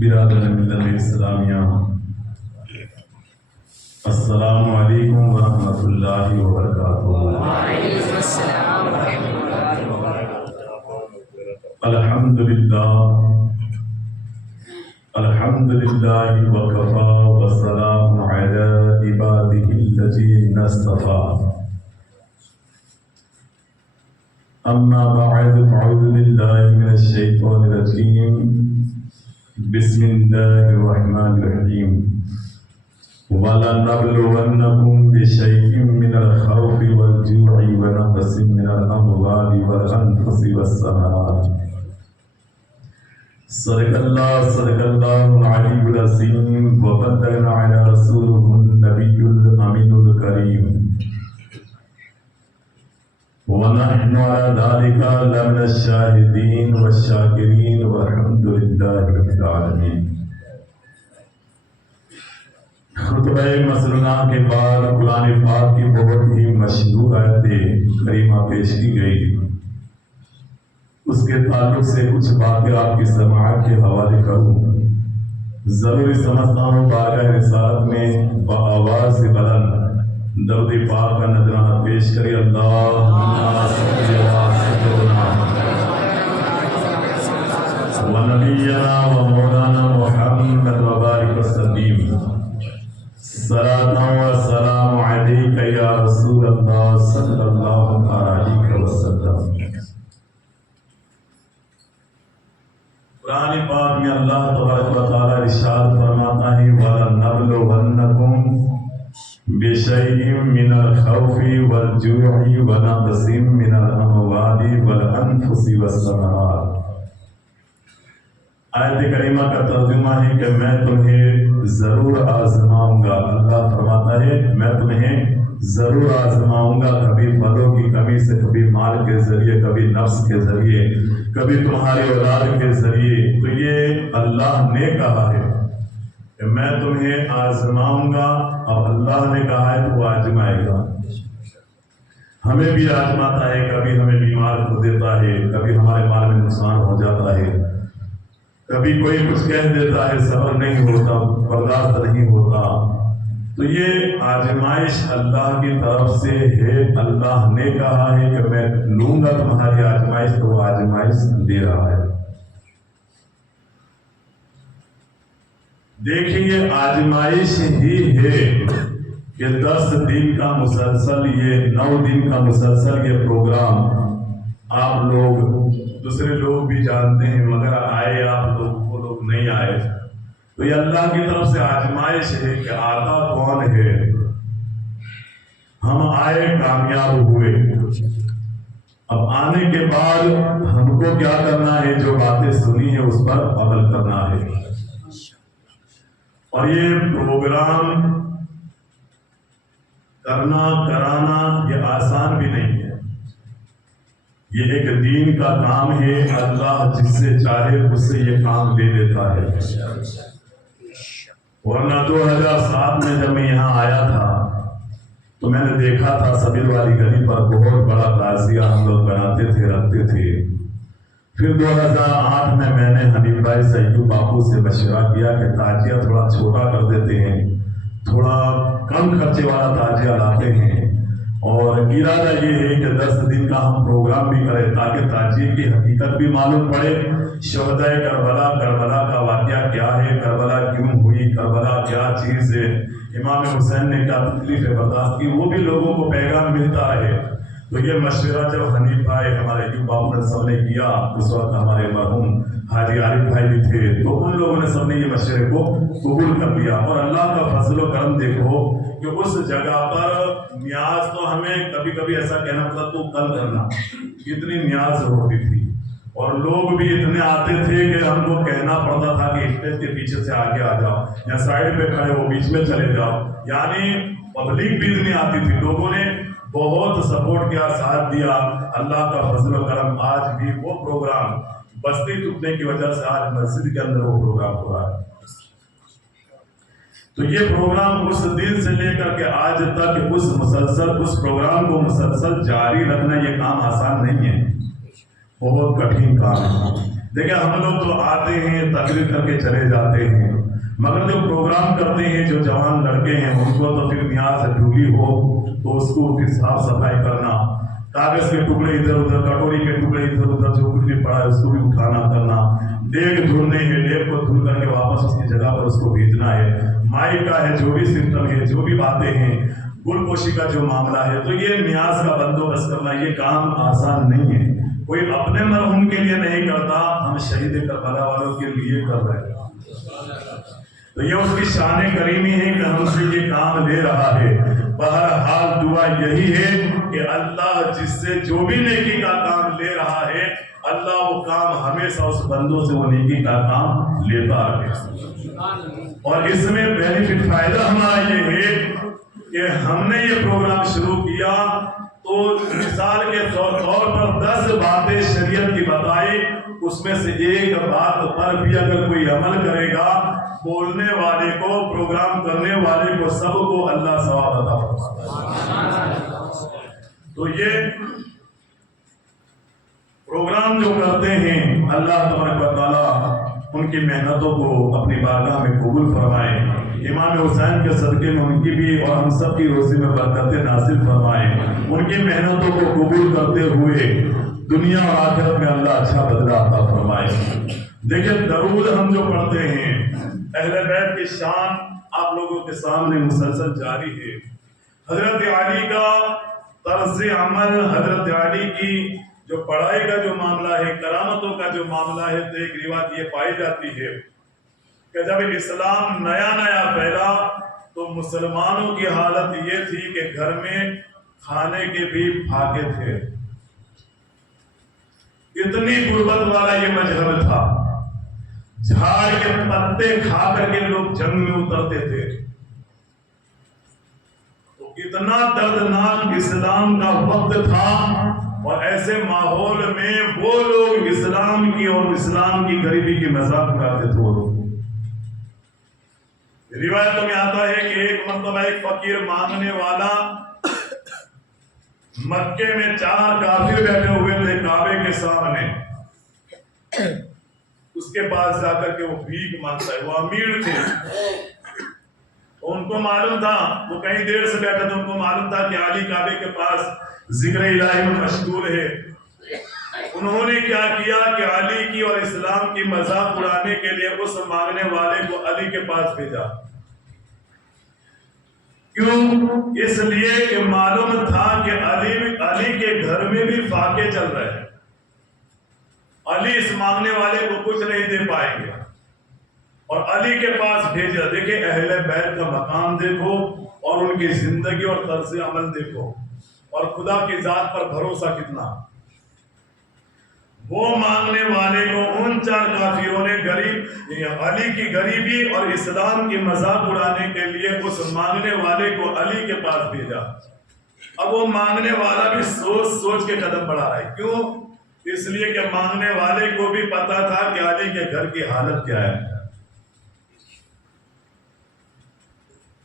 برادر ملت اسلامیہ، السلام علیکم ورحمۃ اللہ وبرکاتہ۔ وعلیکم السلام ورحمۃ اللہ وبرکاتہ۔ الحمدللہ وکفی وسلام علی عبادہ الذین اصطفی، اما بعد فاعوذ باللہ من الشیطان الرجیم، بسم اللہ الرحمن الرحیم۔ وَلَنَبْلُوَنَّكُمْ بِشَيْءٍ مِّنَ الْخَوْفِ وَالْجُوعِ وَنَقْصٍ مِّنَ الْأَمْوَالِ وَالْأَنفُسِ وَالثَّمَرَاتِ۔ صدق اللہ العلی العظیم، وبلغنا علی رسولہ النبی الامین الکریم، ونحن على ذلك لمن الشاهدين والشاكرين والحمد لله رب العالمين۔ خطبہ مسنونہ کے بعد قرآن پاک کی بہت ہی مشہور آیت کریمہ پیش کی گئی، اس کے تعلق سے کچھ باتیں آپ کی سماعت کے حوالے کروں۔ ضروری سمجھتا ہوں بارگاہ رسالت میں بآواز سے بلند درود پاک کا نذرانہ پیش کرے۔ اللہم صل علی سیدنا و نبینا و مولانا محمد و بارک وسلم، صلاۃ و سلام علیک یا رسول اللہ صلی اللہ علیہ وسلم۔ قرآن پاک میں اللہ تبارک و تعالی ارشاد فرماتا ہے وَلَنَبْلُوَنَّكُمْ بِشَيْءٍ مِّنَ الْخَوْفِ وَالْجُوعِ وَنَقْصٍ مِّنَ الْأَمْوَالِ وَالْأَنفُسِ وَالثَّمَرَاتِ۔ آیت کریمہ کا ترجمہ ہے کہ میں تمہیں ضرور آزماؤں گا۔ اللہ فرماتا ہے میں تمہیں ضرور آزماؤں گا، کبھی پھلوں کی کمی سے، کبھی مال کے ذریعے، کبھی نفس کے ذریعے، کبھی تمہاری اولاد کے ذریعے۔ تو یہ اللہ نے کہا ہے کہ میں تمہیں آزماؤں گا، اور اللہ نے کہا ہے تو وہ آزمائے گا۔ ہمیں بھی آزماتا ہے، کبھی ہمیں بیمار کر دیتا ہے، کبھی ہمارے مال میں نقصان ہو جاتا ہے، کبھی کوئی کچھ کہہ دیتا ہے، صبر نہیں ہوتا، برداشت نہیں ہوتا۔ تو یہ آزمائش اللہ کی طرف سے ہے۔ اللہ نے کہا ہے کہ میں لوں گا تمہاری آزمائش، تو وہ آزمائش دے رہا ہے۔ دیکھیں یہ آزمائش ہی ہے کہ 10 دن کا مسلسل، یہ 9 دن کا مسلسل یہ پروگرام آپ لوگ، دوسرے لوگ بھی جانتے ہیں، مگر آئے آپ لوگ، وہ لوگ نہیں آئے۔ تو یہ اللہ کی طرف سے آزمائش ہے کہ آتا کون ہے۔ ہم آئے، کامیاب ہوئے، اب آنے کے بعد ہم کو کیا کرنا ہے؟ جو باتیں سنی ہیں اس پر عمل کرنا ہے۔ اور یہ پروگرام کرنا، کرانا یہ آسان بھی نہیں ہے، یہ ایک دین کا کام ہے۔ اللہ جس سے چاہے اس سے یہ کام دے دیتا ہے۔ ورنہ 2007 میں جب میں یہاں آیا تھا تو میں نے دیکھا تھا سبیل والی گلی پر بہت بڑا تعزیہ ہم لوگ بناتے تھے، رکھتے تھے۔ پھر 2008 میں نے حنیف بھائی سیدو باپو سے مشورہ کیا کہ تعزیہ تھوڑا چھوٹا کر دیتے ہیں، تھوڑا کم خرچے والا تعزیہ لاتے ہیں، اور ارادہ یہ ہے کہ 10 دن کا ہم پروگرام بھی کریں تاکہ تعزیے کی حقیقت بھی معلوم پڑے۔ شہدائے کربلا کا واقعہ کیا ہے، کربلا کیوں ہوئی، کربلا کیا چیز ہے، امام حسین نے کیا تکلیفیں برداشت کی، وہ بھی لوگوں کو پیغام ملتا ہے۔ تو یہ مشورہ جب حنیف بھائی، ہمارے یو باپو نے سب نے کیا، اس وقت ہمارے مرحوم حاجی عارف بھائی بھی تھے، تو ان لوگوں نے سب نے یہ مشورے کو قبول کر لیا۔ اور اللہ کا فضل و کرم دیکھو کہ اس جگہ پر نیاز تو ہمیں کبھی کبھی ایسا کہنا پڑتا تو کل کرنا، اتنی نیاز ہوتی تھی، اور لوگ بھی اتنے آتے تھے کہ ہم کو کہنا پڑتا تھا کہ اسٹیج کے پیچھے سے آگے آ جاؤ، یا سائڈ پہ کھڑے ہو بیچ میں چلے جاؤ، یعنی پبلک بھی اتنی آتی تھی۔ لوگوں نے بہت سپورٹ کیا، ساتھ دیا۔ اللہ کا فضل و کرم، آج بھی وہ پروگرام بستی ٹوٹنے کی وجہ سے آج مسجد کے اندر وہ پروگرام ہو رہا ہے۔ تو یہ پروگرام اس دن سے لے کر کے آج تک اس پروگرام کو مسلسل جاری رکھنا یہ کام آسان نہیں ہے، بہت کٹھن کام ہے۔ دیکھیں ہم لوگ تو آتے ہیں تقریر کر کے چلے جاتے ہیں، مگر جو پروگرام کرتے ہیں جو جوان لڑکے ہیں ان کو تو پھر نیاز سے ڈوبی ہو تو اس کو پھر صاف صفائی کرنا، کاغذ کے ٹکڑے ادھر ادھر، کٹوری کے ٹکڑے ادھر ادھر، جو کچھ بھی پڑا ہے اس کو بھی اٹھانا کرنا، ڈیگ دھلنے ہیں، ڈیگ کو دھل کر کے واپس اس کی جگہ پر اس کو بھیجنا ہے، مائی کا ہے جو بھی سسٹم ہے، جو بھی باتیں ہیں، گل پوشی کا جو معاملہ ہے، تو یہ نیاز کا بندوبست کرنا یہ کام آسان نہیں ہے، کوئی اپنے مرحوم کے لیے نہیں کرتا، ہم شہید کربلا والوں کے لیے کر رہے ہیں، تو یہ اس کی شان کریمی ہے کہ ہم سے یہ کام لے رہا ہے۔ بہرحال دعا یہی ہے کہ اللہ جس سے جو بھی نیکی کا کام لے رہا ہے اللہ وہ کام ہمیشہ اس بندوں سے وہ نیکی کا کام لیتا رہے، اور اس میں بینیفٹ فائدہ ہمارا یہ ہے کہ ہم نے یہ پروگرام شروع کیا تو مثال کے طور پر 10 باتیں شریعت کی بتائی، اس میں سے ایک بات پر بھی اگر کوئی عمل کرے گا، بولنے والے کو، پروگرام کرنے والے کو، سب کو اللہ ثواب عطا فرمائے۔ تو یہ پروگرام جو کرتے ہیں اللہ تبارک و تعالیٰ ان کی محنتوں کو اپنی بارگاہ میں قبول فرمائے، امام حسین کے صدقے میں ان کی بھی اور ہم سب کی روزی میں برکتیں نازل فرمائے، ان کی محنتوں کو قبول کرتے ہوئے دنیا اور آخرت میں اللہ اچھا بدلہ عطا فرمائے۔ دیکھیں درود ہم جو پڑھتے ہیں، اہل بیت کی شان آپ لوگوں کے سامنے مسلسل جاری ہے، حضرت علی کا طرز عمل، حضرت علی کی جو پڑھائی کا جو معاملہ ہے، کرامتوں کا جو معاملہ ہے، تو ایک روایت یہ پائی جاتی ہے کہ جب اسلام نیا نیا پھیلا تو مسلمانوں کی حالت یہ تھی کہ گھر میں کھانے کے بھی پھاکے تھے، اتنی غربت والا یہ مذہب تھا، جھاڑ کے پتے کھا کر کے لوگ جنگ میں اترتے تھے، تو اتنا دردناک اسلام کا وقت تھا، اور ایسے ماحول میں وہ لوگ اسلام کی اور اسلام کی غریبی کی مذاق اڑاتے تھے۔ وہ لوگ روایتوں میں آتا ہے کہ ایک مرتبہ ایک فقیر مانگنے والا مکے میں 4 کافر بیٹھے ہوئے تھے کعبے کے سامنے، اس کے پاس جا کر کے وہ بھیک مانگتا ہے، وہ امیر تھے، ان کو معلوم تھا، وہ کہیں دیر سے بیٹھے تھے، ان کو معلوم تھا کہ علی کعبے کے پاس ذکر الہی میں مشغول ہے، انہوں نے کیا کیا کہ علی کی اور اسلام کی مذاق اڑانے کے لیے اس مانگنے والے کو علی کے پاس بھیجا، کیوں؟ اس لیے کہ معلوم تھا کہ علی کے گھر میں بھی فاقے چل رہے ہیں، علی اس مانگنے والے کو کچھ نہیں دے پائیں گے، اور علی کے پاس بھیجا۔ دیکھیں اہل بیت کا مقام دیکھو اور ان کی زندگی اور طرز عمل دیکھو، اور خدا کی ذات پر بھروسہ کتنا۔ وہ مانگنے والے کو ان 4 کافروں نے علی کی غریبی اور اسلام کی مذاق اڑانے کے لیے اس مانگنے والے کو علی کے پاس بھیجا۔ اب وہ مانگنے والا بھی سوچ سوچ کے قدم بڑھا رہا ہے، کیوں؟ اس لیے کہ مانگنے والے کو بھی پتا تھا کہ علی کے گھر کی حالت کیا ہے،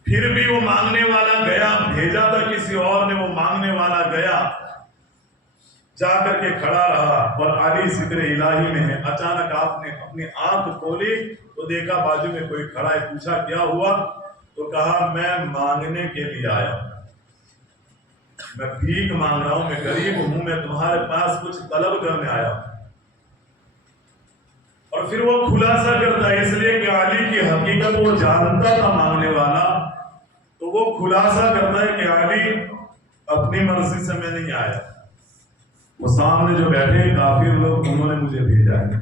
پھر بھی وہ مانگنے والا گیا، بھیجا تھا کسی اور نے، وہ مانگنے والا گیا، جا کر کے کھڑا رہا، اور علی ذکر الہی میں ہے۔ اچانک آپ نے اپنی آنکھ کھولی تو دیکھا بازو میں کوئی کھڑا ہے، پوچھا کیا ہوا؟ تو کہا میں مانگنے کے لیے آیا ہوں، میں بھیک مانگ رہا ہوں، میں غریب ہوں، میں تمہارے پاس کچھ طلب کرنے آیا ہوں۔ اور پھر وہ خلاصہ کرتا ہے، اس لیے کہ علی کی حقیقت وہ جانتا تھا مانگنے والا، تو وہ خلاصہ کرتا ہے کہ علی اپنی مرضی سے میں نہیں آیا، وہ سامنے جو بیٹھے کافر لوگ انہوں نے مجھے بھیجا ہے۔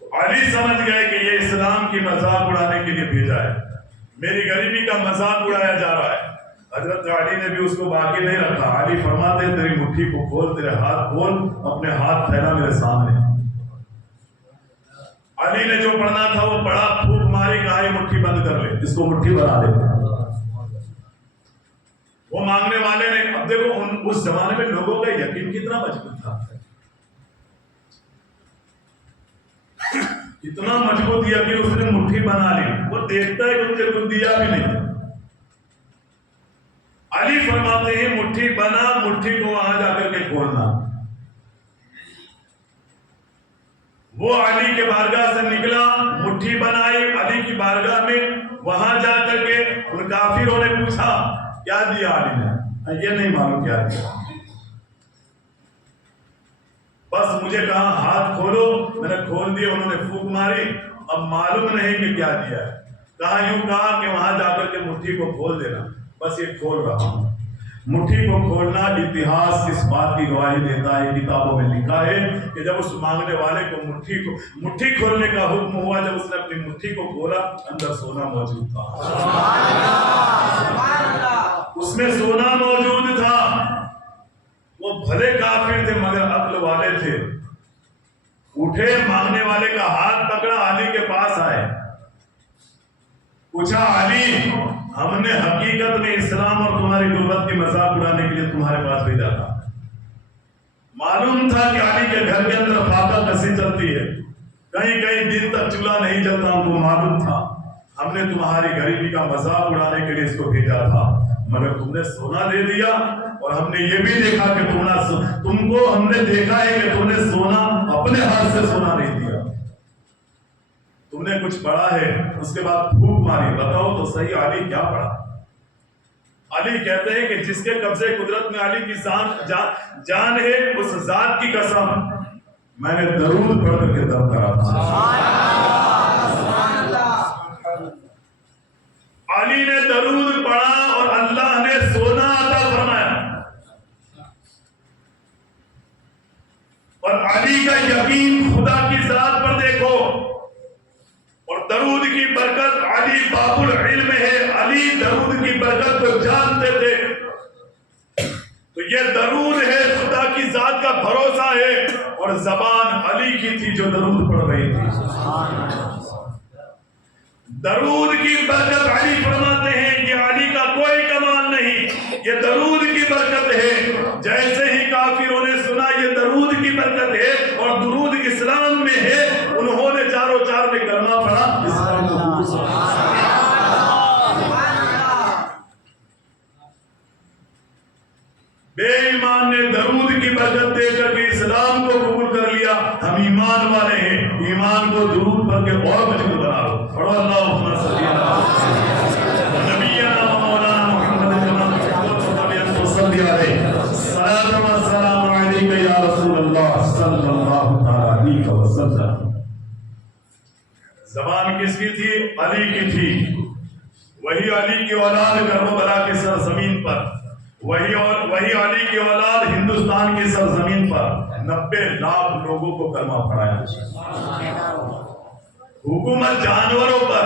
علی سمجھ گئے کہ یہ اسلام کی مذاق اڑانے کے لیے بھیجا ہے، میری غریبی کا مذاق اڑایا جا رہا ہے۔ حضرت علی نے بھی اس کو باقی نہیں رکھا، علی فرماتے ہیں تیری مٹھی کو کھول، تیرے ہاتھ کھول، اپنے ہاتھ پھیلا میرے سامنے۔ علی نے جو پڑھنا تھا وہ پڑھا، پھوک ماری، کہا یہ مٹھی بند کر لے، اس کو مٹھی بنا دے۔ وہ مانگنے والے نے، اب دیکھو اس زمانے میں لوگوں کا یقین کتنا مضبوط تھا، اتنا مضبوط یقین، اس نے مٹھی بنا لی، وہ دیکھتا ہے کہ مجھے کچھ دیا بھی نہیں۔ علی فرماتے ہیں مٹھی بنا، مٹھی کو وہاں جا کر کے کھولنا۔ وہ علی کے بارگاہ سے نکلا، مٹھی بنائی علی کی بارگاہ میں، وہاں جا کر کے ان کافروں نے پوچھا کیا دیا علی نے؟ یہ نہیں معلوم کیا دیا، بس مجھے کہا ہاتھ کھولو، میں نے کھول دیا، انہوں نے پھونک ماری، اب معلوم نہیں کہ کیا دیا ہے۔ کہا یوں کہا کہ وہاں جا کر کے مٹھی کو کھول دینا، بس یہ کھول رہا ہوں۔ مٹھی کو کھولنا اتہاس اس بات کی گواہی دیتا ہے، کتابوں میں لکھا ہے کہ جب اس مانگنے والے کو مٹھی کھولنے کا حکم ہوا، جب اس نے اپنی مٹھی کو کھولا اندر سونا موجود تھا، اس میں سونا موجود تھا۔ وہ بھلے کافر تھے مگر عقل والے تھے، اٹھے، مانگنے والے کا ہاتھ پکڑا، علی کے پاس آئے، پوچھا علی ہم نے حقیقت میں اسلام اور تمہاری غربت کی مذاق اڑانے کے لیے تمہارے پاس بھیجا تھا۔ معلوم تھا کہ علی کے گھر کے اندر فاقہ کسی چلتی ہے، کئی کئی دن تک چولہا نہیں جلتا، ان کو معلوم تھا ہم نے تمہاری غریبی کا مذاق اڑانے کے لیے اس کو بھیجا تھا، مگر تم نے سونا دے دیا، اور ہم نے یہ بھی دیکھا کہ تم کو ہم نے دیکھا ہے کہ تم نے سونا اپنے ہاتھ سے سونا نہیں دیا، تم نے کچھ پڑھا ہے۔ اس کے بعد پھونک ماری، بتاؤ تو صحیح علی کیا پڑھا؟ علی کہتے ہیں کہ جس کے قبضے قدرت میں علی کی جان ہے، اس ذات کی قسم میں نے درود پڑھ کر کے دم کرا تھا۔ علی نے درود پڑھا اور اللہ نے سونا عطا فرمایا، اور علی کا یقین خدا کی ذات پر دیکھو، اور درود کی برکت، علی باب العلم ہے، علی درود کی برکت کو جانتے تھے، تو یہ درود ہے، خدا کی ذات کا بھروسہ ہے، اور زبان علی کی تھی جو درود پڑھ رہی تھی۔ درود کی برکت، علی فرماتے ہیں کہ علی کا کوئی کمال نہیں، یہ درود کی برکت ہے۔ جیسے ہی کافروں نے سنا یہ درود کی برکت ہے اور درود اسلام میں ہے، انہوں نے چاروں چار میں کلمہ پڑھا، اسلام کو قبول کیا۔ بے ایمان نے درود کی برکت دے کر کے اسلام کو قبول کر لیا۔ ہم ایمان والے ہیں، ایمان کو درود پڑھ کے اور مضبوط بنا لو۔ پڑھو اللہم صلی علی نبینا مولانا محمد صلی علیہ الصلوۃ والسلام علیک یا رسول اللہ صلی اللہ علیہ وسلم۔ زبان کس کی تھی؟ علی کی تھی۔ وہی علی کی اولاد کربلا کی سرزمین پر، وہی علی کی اولاد ہندوستان کی سرزمین پر 90 لاکھ لوگوں کو کلمہ پڑھایا۔ حکومت جانوروں پر،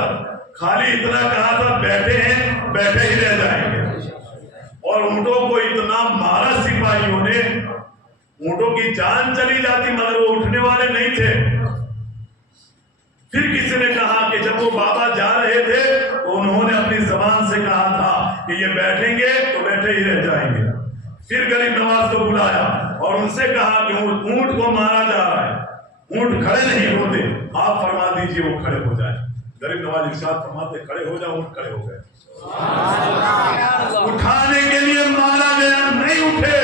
خالی اتنا کہا تھا بیٹھے ہیں بیٹھے ہی رہ جائیں گے، اور اونٹوں کو اتنا مارا سپاہیوں نے، اونٹوں کی جان چلی جاتی مگر وہ اٹھنے والے نہیں تھے۔ پھر کسی نے کہا کہ جب وہ بابا جا رہے تھے تو انہوں نے اپنی زبان سے کہا تھا کہ یہ بیٹھیں گے تو بیٹھے ہی رہ جائیں گے۔ پھر غریب نواز کو بلایا اور ان سے کہا کہ اونٹ کو مارا جا رہا ہے، اونٹ کھڑے نہیں ہوتے، آپ فرما دیجئے وہ کھڑے ہو جائیں۔ غریب نواز ارشاد فرماتے کھڑے ہو جاؤ، اونٹ کھڑے ہو گئے۔ اٹھانے کے لیے مارا گیا، نہیں اٹھے۔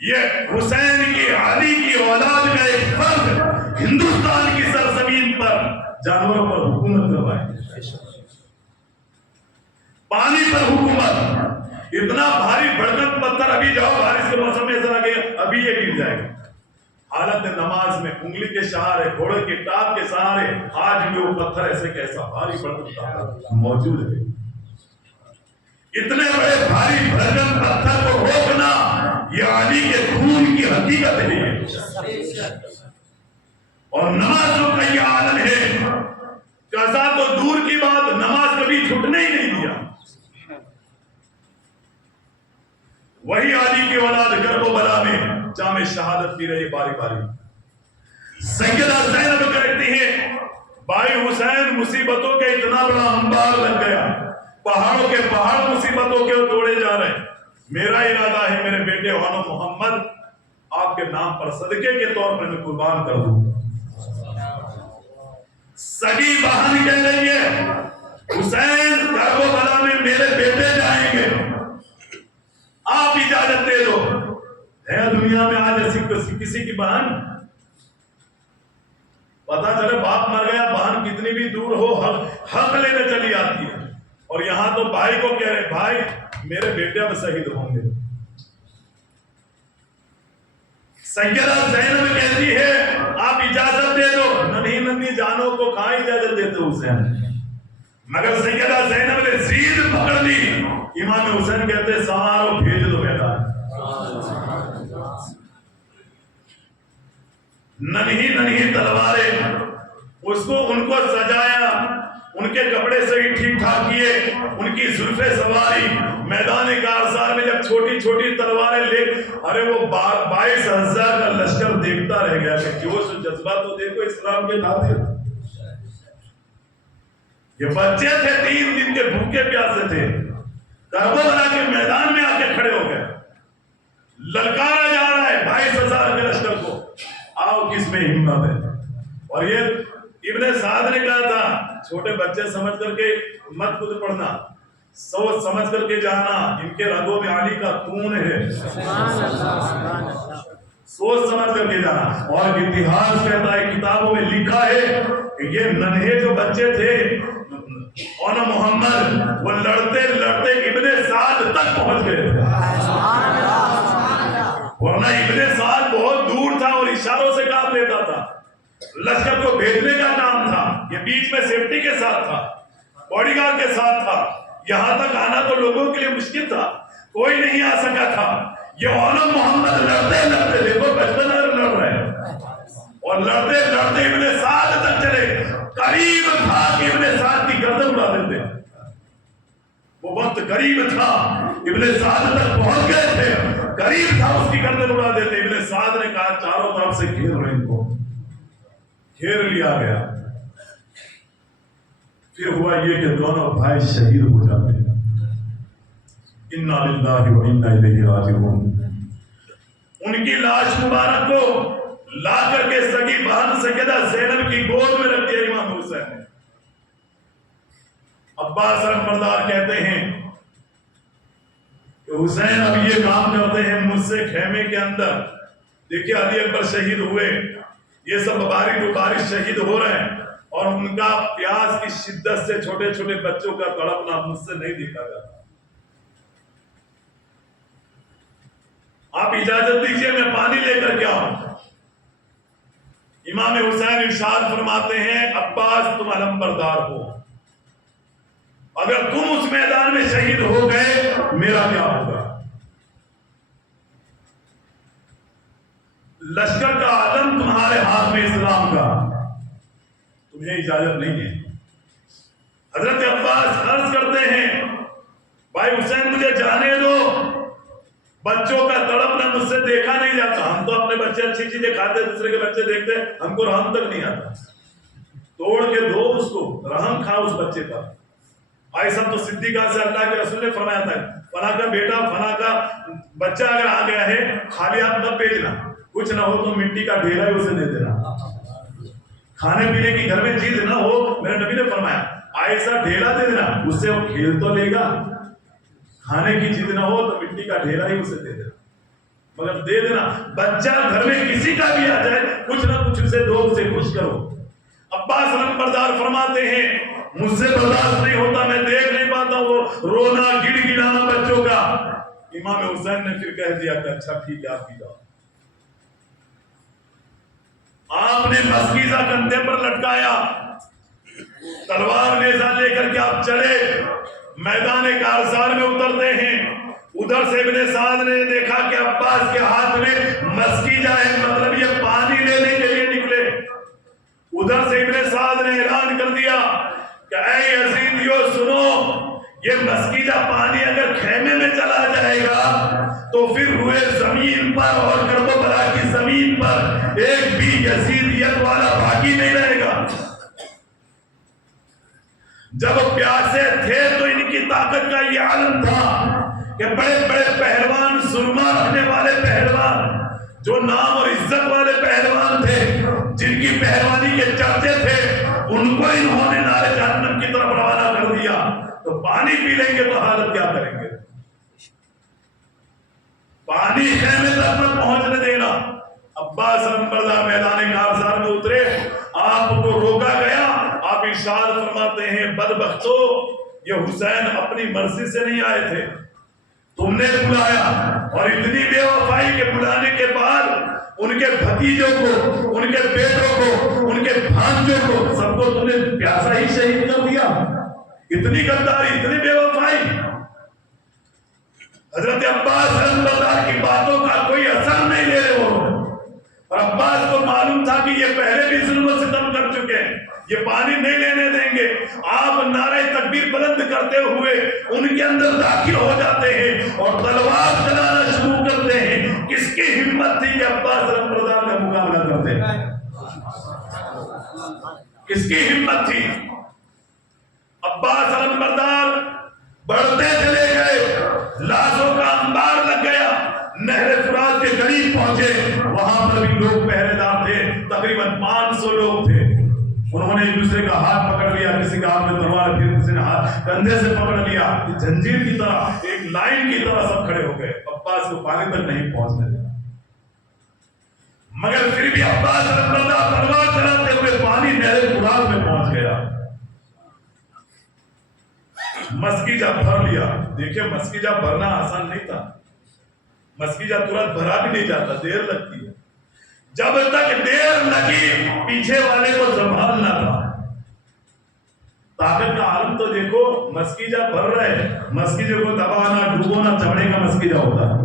یہ حسین کی، علی کی اولاد کا ایک فرد ہندوستان کی سرزمین پر جانوروں پر حکومت کروائے، پانی پر حکومت، اتنا بھاری بھڑکن پتھر، ابھی جاؤ بارش کے موسم میں ایسا لگے ابھی یہ گر جائے گا۔ حالت نماز میں انگلی کے سہارے، گھوڑے کے ٹاپ کے سہارے، آج بھی وہ پتھر ایسے کیسا بھاری بھڑکن موجود ہے۔ اتنے بڑے بھاری بھڑکن پتھر کو روکنا یہ علی کے خون کی حقیقت ہے، اور نمازوں کا یہ عالم ہے۔ قضا تو دور کی بات، نماز کبھی چھٹنے ہی نہیں دیا۔ وہی علی کی اولاد کربلا میں جام شہادت پی رہی باری باری۔ سیدہ زینب کہتی ہیں بھائی حسین مصیبتوں کے اتنا بڑا انبار لگ گیا، پہاڑوں کے پہاڑ مصیبتوں کے توڑے جا رہے ہیں، میرا ارادہ ہے میرے بیٹے غلام محمد آپ کے نام پر صدقے کے طور پر میں قربان کر دوں۔ سگی بہن کہہ رہی ہے حسین کربلا میں میرے بیٹے جائیں گے، آپ اجازت دے دو۔ ہے دنیا میں آج ایسی کسی کی بہن؟ پتا چلے باپ مر گیا بہن کتنی بھی دور ہو حق لینے چلی آتی ہے. اور یہاں تو بھائی کو کہہ رہے بھائی میرے بیٹے اب شہید ہوں گے. سیدہ زینب کہتی ہے آپ اجازت دے دو. ننھی ننھی جانوں کو کہاں اجازت دیتے حسین, مگر سیدہ زینب نے زید پکڑ لی. امام حسین کہتے سوارو بھیج دو میدان. ننھی ننھی تلواریں ان کو سجایا, ان کے کپڑے صحیح ٹھیک ٹھاک کیے, ان کی زلفیں سواری. میدان کارزار میں جب چھوٹی چھوٹی تلواریں لے, ارے وہ 22,000 کا لشکر دیکھتا رہ گیا کہ جوش و جذبہ تو دیکھو اسلام کے داتے. یہ بچے تھے 3 دن کے بھوکے پیاسے تھے, کربلا کے میدان میں آ کے کھڑے ہو گئے. للکارا جا رہا ہے 22,000 کے لشکر کو, آؤ کس میں ہمت ہے. اور یہ ابن سعد نے کہا تھا چھوٹے بچے سمجھ کر کے مت خود پڑھنا, سوچ سمجھ کر کے جانا, ان کے رگوں میں علی کا خون ہے. سوچ سمجھ کر کے جانا. اور اتہاس کہتا ہے, کتابوں میں لکھا ہے کہ یہ ننھے جو بچے تھے اور محمد وہ لڑتے لڑتے ابن سعد تک پہنچ گئے تھے. ورنہ ابن سعد بہت دور تھا اور اشاروں سے کام لیتا تھا. لشکر کو بھیجنے کا کام تھا, یہ بیچ میں سیفٹی کے ساتھ تھا, باڈی گارڈ کے ساتھ تھا. یہاں تک آنا تو لوگوں کے لیے مشکل تھا, کوئی نہیں آ سکا تھا. یہ علم محمد لڑتے لڑتے, دیکھو بچپن لڑ رہے ہیں, اور لڑتے لڑتے ابن سعد تک چلے. قریب تھا کہ ابن سعد کی گردن اڑا دیتے, وہ وقت قریب تھا, ابن سعد تک پہنچ گئے تھے, قریب تھا اس کی گردن اڑا دیتے. ابن سعد نے کہا چاروں طرف سے گھیر رہے ان کو. گھیر لیا گیا. پھر ہوا یہ کہ دونوں بھائی شہید ہو جاتے ہیں. انا للہ و انا الیہ راجعون. ان کی لاش مبارک کو لا کر کے سگی بہن سیدہ زینب کی گود میں رکھ دیا امام حسین نے. عباس علمبردار کہتے ہیں کہ حسین اب یہ کام کرتے ہیں مجھ سے خیمے کے اندر. دیکھیے علی اکبر شہید ہوئے, یہ سب بارش شہید ہو رہے ہیں, اور ان کا پیاس کی شدت سے چھوٹے چھوٹے بچوں کا تڑپنا مجھ سے نہیں دیکھا جاتا. آپ اجازت دیجئے میں پانی لے کر کے آؤں. امام حسین ارشاد فرماتے ہیں عباس تم علمبردار ہو, اگر تم اس میدان میں شہید ہو گئے میرا کیا ہوگا؟ لشکر کا عالم تمہارے ہاتھ میں اسلام کا, تمہیں اجازت نہیں ہے. حضرت عباس عرض کرتے ہیں بھائی حسین مجھے جانے دو, بچوں کا تڑپنا مجھ سے دیکھا نہیں جاتا. ہم تو اپنے بچے اچھی چیزیں کھاتے, دوسرے کے بچے دیکھتے, ہم کو رحم تک نہیں آتا. توڑ کے دو اس کو, رحم کھا اس بچے پر. عائشہ تو صدیقہ سے اللہ کے رسول نے فرمایا تھا فلاں کا بیٹا فلاں کا بچہ اگر آ گیا ہے خالی ہاتھ مت بھیجنا, کچھ نہ ہو تو مٹی کا ڈھیرا ہی اسے دے دینا. کھانے پینے کی گھر میں چیز نہ ہو, میرے نبی نے فرمایا عائشہ ڈھیلا دے دینا, اس سے وہ کھیل تو لے گا. کھانے کی چیز نہ ہو تو مٹی کا ڈھیرا ہی اسے دے دینا, مگر دے دینا. بچہ گھر میں کسی کا بھی آ جائے کچھ نہ کچھ اسے دو, اسے خوش کرو. عباس علمبردار فرماتے ہیں مجھ سے برداشت نہیں ہوتا, میں دیکھ نہیں پاتا وہ رونا گڑ گڑانا بچوں کا. امام حسین نے پھر کہہ دیا کہ اچھا ٹھیک ہے آپ بھی جاؤ. آپ نے مسکیزہ کندھے پر لٹکایا, تلوار نیزہ لے کر کے آپ چلے, میدان کارزار میں اترتے ہیں. ادھر سے ابن سعد نے دیکھا کہ عباس کے ہاتھ میں مسکیزہ ہے, مطلب یہ پانی لینے کے لیے نکلے. ادھر سے ابن سعد نے اعلان کر دیا کہ اے یزیدیو سنو, یہ مسکیزہ پانی اگر خیمے میں چلا جائے گا تو پھر روئے زمین پر اور کربلا کی زمین پر ایک بھی یزیدیت والا باقی نہیں رہے گا. جب پیاسے تھے تو ان کی طاقت کا یہ علم تھا کہ بڑے بڑے پہلوان, سرما رکھنے والے پہلوان, جو نام اور عزت والے پہلوان تھے, جن کی پہلوانی کے چرچے تھے, ان کو انہوں نے نارے جہنم کی طرف روانہ کر دیا. تو پانی پی لیں گے تو حالت کیا کریں گے؟ پانی خیمے تک نہ پہنچنے دینا. عباس علمبردار میدان کارزار میں اترے, آپ بدبختو یہ حسین اپنی مرضی سے نہیں آئے تھے، تم نے بلایا، اور اتنی بے وفائی کے بلانے کے بعد ان کے بھتیجوں کو، ان کے بیٹوں کو، ان کے بھانجوں کو سب کو تم نے پیاسا ہی شہید کر دیا۔ اتنی غداری، اتنی بے وفائی۔ حضرت عباس رضی اللہ عنہ کی باتوں کا کوئی اثر نہیں لے رہے وہ، اور عباس کو معلوم تھا کہ یہ پہلے بھی ظلم و ستم کر چکے ہیں، یہ پانی نہیں لینے دیں گے۔ آپ نعرہ تکبیر بلند کرتے ہوئے ان کے اندر داخل ہو جاتے ہیں اور تلوار چلانا شروع کرتے ہیں۔ کس کی ہمت تھی کہ عباس علمبردار کا مقابلہ کرتے ہیں؟ کس کی ہمت تھی؟ عباس علمبردار بڑھتے چلے گئے، لاشوں کا انبار لگ گیا، نہر فرات کے قریب پہنچے، وہاں پر بھی لوگ پہرے دار تھے، تقریباً 500 لوگ تھے۔ انہوں نے ایک دوسرے کا ہاتھ پکڑ لیا، کسی کا ہاتھ میں تلوار، پھر کسی نے ہاتھ کندھے سے پکڑ لیا، زنجیر کی طرح ایک لائن کی طرح سب کھڑے ہو گئے، عباس کو پانی تک نہیں پہنچنے دیا۔ مگر پھر بھی عباس علمبردار تلوار چلاتے ہوئے پانی نہر فرات میں پہنچ گیا۔ مسکیجہ بھر لیا۔ دیکھیں مسکیجہ بھرنا آسان نہیں تھا، مسکیجہ ترنت بھرا بھی نہیں جاتا، دیر لگتی ہے۔ جب تک دیر لگی پیچھے والے کو سنبھالنا تھا۔ طاقت کا عالم تو دیکھو، مسکیجہ بھر رہے، مسکیجہ کو دبانا ڈوبونا چمڑے کا مسکیجہ ہوتا ہے،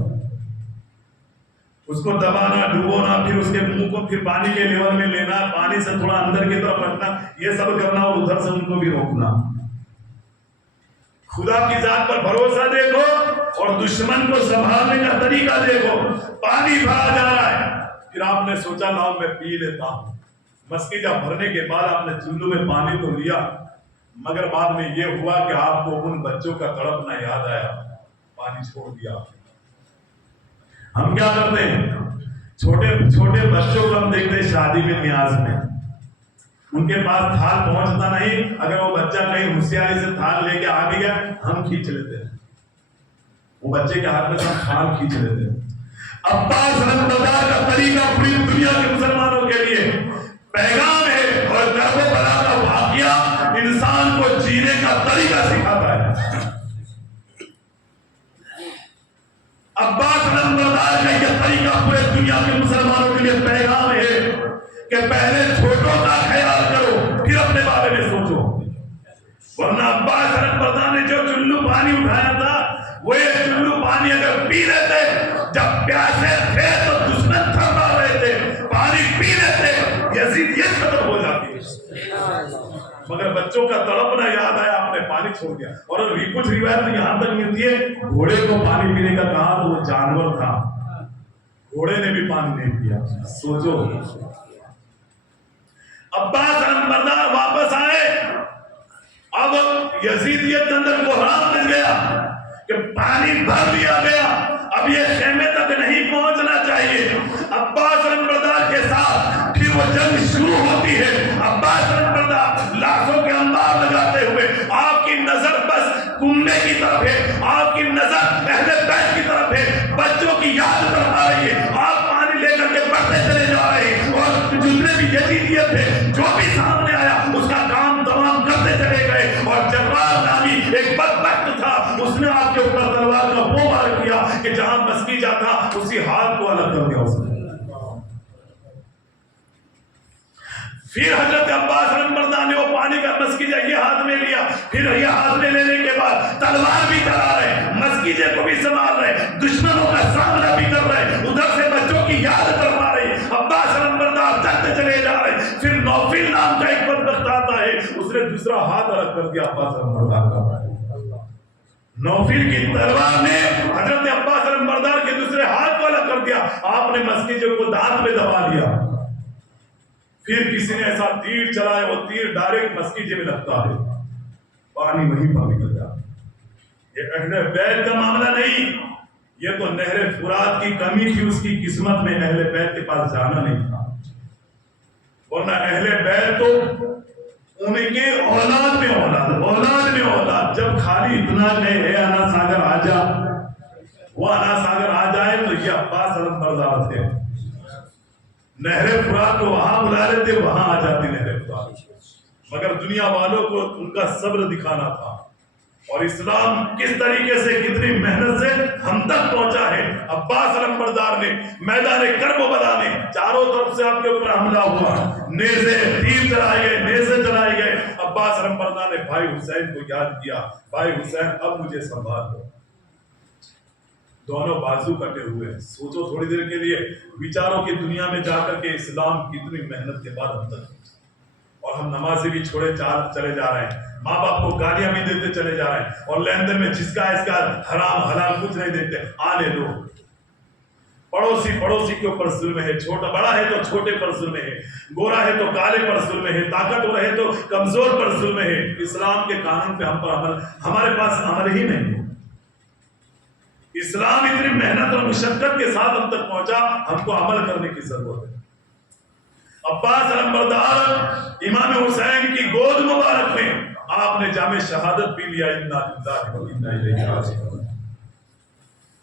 اس کو دبانا ڈوبونا، پھر اس کے منہ کو پھر پانی کے لیول میں لینا، پانی سے تھوڑا اندر کی طرف رکھنا، یہ سب کرنا، اور ادھر سے ان کو بھی روکنا۔ خدا کی ذات پر بھروسہ دیکھو اور دشمن کو سنبھالنے کا طریقہ دیکھو۔ پانی بھرا جا رہا ہے، پھر آپ نے سوچا لاؤ میں پی لیتا ہوں۔ مسکیجہ بھرنے کے بعد آپ نے چلو میں پانی تو لیا، مگر بعد میں یہ ہوا کہ آپ کو ان بچوں کا تڑپنا یاد آیا، پانی چھوڑ دیا۔ ہم کیا کرتے ہیں؟ چھوٹے بچوں کو ہم دیکھتے ہیں شادی میں، نیاز میں، ان کے پاس تھال پہنچتا نہیں، اگر وہ بچہ کہیں ہوشیاری سے تھال لے کے آ بھی گیا، ہم کھینچ لیتے ہیں، وہ بچے کے ہاتھ میں سے ہم تھال کھینچ لیتے ہیں۔ عباس علمبردار کا طریقہ پوری دنیا کے مسلمانوں کے لیے پیغام ہے، اور کربلا کا واقعہ انسان کو جینے کا طریقہ سکھاتا ہے۔ عباس علمبردار کا یہ طریقہ پورے دنیا کے مسلمانوں کے لیے پیغام ہے کہ پہلے چھوٹوں کا خیال کرو، پھر اپنے بارے میں سوچو۔ ورنہ عباس علمبردار نے جو چلو پانی اٹھایا تھا، وہ یہ چلو پانی اگر پی لیتے، جب پیاسے تھے تو دشمن تھرما رہے تھے، پانی پی لیتے، یزیدیت ختم ہو جاتی۔ مگر بچوں کا تڑپنا یاد آیا، آپ نے پانی چھوڑ دیا۔ اور کچھ روایت یہاں تک ملتی ہے، گھوڑے کو پانی پینے کا کہا تو وہ جانور تھا، گھوڑے نے بھی پانی نہیں پیا۔ سوچو، عباس علمبردار واپس آئے، اب یزیدیت کے اندر بحران مچ گیا کہ پانی بھر لیا گیا، اب یہ خیمے تک نہیں پہنچنا چاہیے۔ عباس علمبردار کے ساتھ پھر وہ جنگ شروع ہوتی ہے۔ عباس علمبردار لاکھوں کے انبار لگاتے ہوئے، آپ کی نظر بس کنبے کی طرف ہے، آپ کی نظر اہل بیت کی طرف ہے، بچوں کی یاد کر آ رہی ہے، آپ پانی لے کر کے بڑھتے چلے جا رہے ہیں، اور جتنے بھی یزیدیت ہے، جو بھی سامنے آیا اس کا کام تمام کرتے چلے گئے۔ اور جرار نامی ایک بدبخت تھا، اس نے آپ کے اوپر تلوار کا وہ وار کیا کہ جہاں مسکیجہ تھا اسی ہاتھ کو الگ کر دیا اس نے۔ پھر حضرت عباس علمبردار نے وہ پانی کا مسکیجہ یہ ہاتھ میں لیا، پھر یہ ہاتھ میں لینے کے بعد تلوار بھی چلا رہے، مسکیجے کو بھی سنبھال رہے، دشمنوں کا سامنا بھی کر رہے، ادھر سے بچوں کی یاد کروا رہے۔ عباس علمبردار چلتے چلے جا رہے، پھر نوفل نام کا ایک بدبخت آتا ہے، اس نے دوسرا ہاتھ الگ کر دیا عباس علمبردار کا۔ نوفل کی تلوار نے حضرت عباس علمبردار کے دوسرے ہاتھ کو الگ کر دیا، آپ نے مسکیجے کو دانت میں دبا لیا۔ پھر کسی نے ایسا تیر چلایا، وہ تیر ڈائریکٹ مسکیجے میں لگتا ہے، پانی وہیں پر نکل جاتا ہے۔ یہ اہل بیت کا معاملہ نہیں، یہ تو نہر فرات کی کمی تھی، اس کی قسمت میں اہل بیت کے پاس جانا نہیں تھا، ورنہ اہل بیت تو ان کے اولاد میں اولاد، جب خالی اتنا ہے انا ساگر آ جا، وہ انا ساگر آ جائے تو یہ عباس علمبردار تھے، نہر فرات کو وہاں بلا لیتے، وہاں آ جاتی نہر فرات۔ مگر دنیا والوں کو ان کا صبر دکھانا تھا، اور اسلام کس طریقے سے کتنی محنت سے ہم تک پہنچا ہے۔ عباس علمبردار نے میدان کرب و بلا میں چاروں طرف سے آپ کے اوپر حملہ ہوا، نیزے تیر چلائے گئے، نیزے چلائے گئے۔ عباس علمبردار نے بھائی حسین کو یاد کیا، بھائی حسین اب مجھے سنبھال دو۔ دونوں بازو کٹے ہوئے ہیں۔ سوچو تھوڑی دیر کے لیے، بیچاروں کی دنیا میں جا کر کے اسلام کتنی محنت کے بعد ہم تک، اور ہم نمازیں بھی چھوڑے چلے جا رہے ہیں، ماں باپ کو گالیاں بھی دیتے چلے جا رہے ہیں، اور لین دین میں جس کا اس کا حرام حلال کچھ نہیں دیتے، آنے دو۔ پڑوسی کے اوپر ظلم ہے، چھوٹا بڑا ہے تو چھوٹے پر ظلم ہے، گورا ہے تو کالے پر ظلم ہے، طاقتور ہے تو کمزور پر ظلم ہے۔ اسلام کے قانون پہ ہم پر عمل، ہمارے پاس عمل ہی نہیں ہے۔ اسلام اتنی محنت اور مشقت کے ساتھ ہم تک پہنچا، ہم کو عمل کرنے کی ضرورت ہے۔ عباس علمبردار امام حسین کی گود مبارک میں آپ نے جامع شہادت پی لیا۔ انا للہ و انا الیہ راجعون۔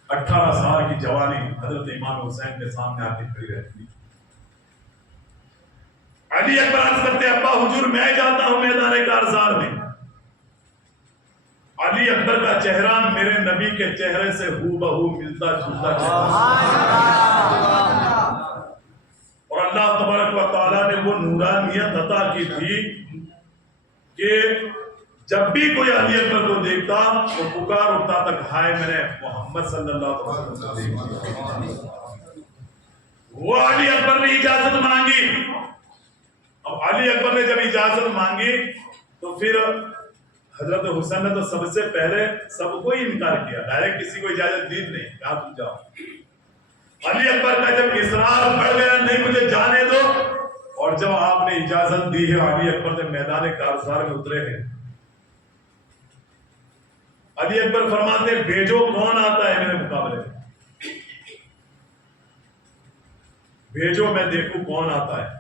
18 سال کی جوانی حضرت امام حسین کے سامنے آ کے کھڑی رہتی۔ علی اکبر عرض کرتے ابا حضور میں جاتا ہوں میدان کارزار میں، علی اکبر کا چہرہ میرے نبی کے چہرے سے ہو بہو ملتا جلتا اور اللہ تبارک و تعالیٰ نے وہ نورانیت عطا کی تھی کہ جب بھی کوئی علی اکبر کو دیکھتا تو پکار اٹھتا تک ہائے میں نے محمد صلی اللہ علیہ وسلم کو دیکھا۔ وہ علی اکبر نے اجازت مانگی۔ اب علی اکبر نے جب اجازت مانگی تو پھر حضرت حسین نے تو سب سے پہلے سب کو ہی انکار کیا، ڈائریکٹ کسی کو اجازت دی نہیں، کہا تم جاؤ۔ علی اکبر کا جب اصرار بڑھ گیا نہیں مجھے جانے دو، اور جب آپ نے اجازت دی ہے علی اکبر نے میدان کارزار میں اترے ہیں۔ علی اکبر فرماتے ہیں بھیجو کون آتا ہے میرے مقابلے میں، بھیجو میں دیکھوں کون آتا ہے۔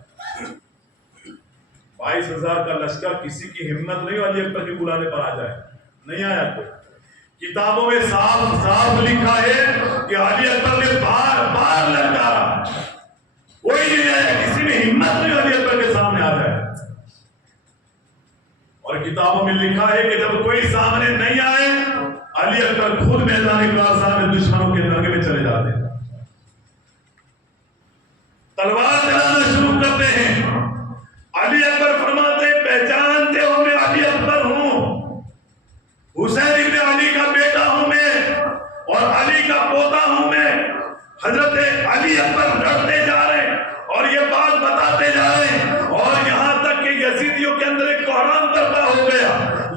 22,000 کا لشکر، کسی کی ہمت نہیں علی اکبر کے بلانے پر آ جائے، نہیں آیا کوئی۔ کتابوں میں صاف صاف لکھا ہے کہ علی اکبر نے بار بار للکارا، کوئی نہیں ہے، کسی میں ہمت نہیں علی اکبر کے سامنے آ جائے۔ اور کتابوں میں لکھا ہے کہ جب کوئی سامنے نہیں آئے علی اکبر خود میدان کارزار میں دشمنوں کے درگے میں چلے جاتے ہیں، تلوار چلانا شروع کرتے ہیں۔ علی اکبر فرماتے پہچانتے ہو میں علی اکبر ہوں، حسین ابن علی کا بیٹا ہوں میں، اور علی کا پوتا ہوں میں۔ حضرت علی اکبر لڑتے جا رہے ہیں اور یہ بات بتاتے جا رہے ہیں، اور یہاں تک کہ یزیدیوں کے اندر ایک کوہرام برپا ہو گیا،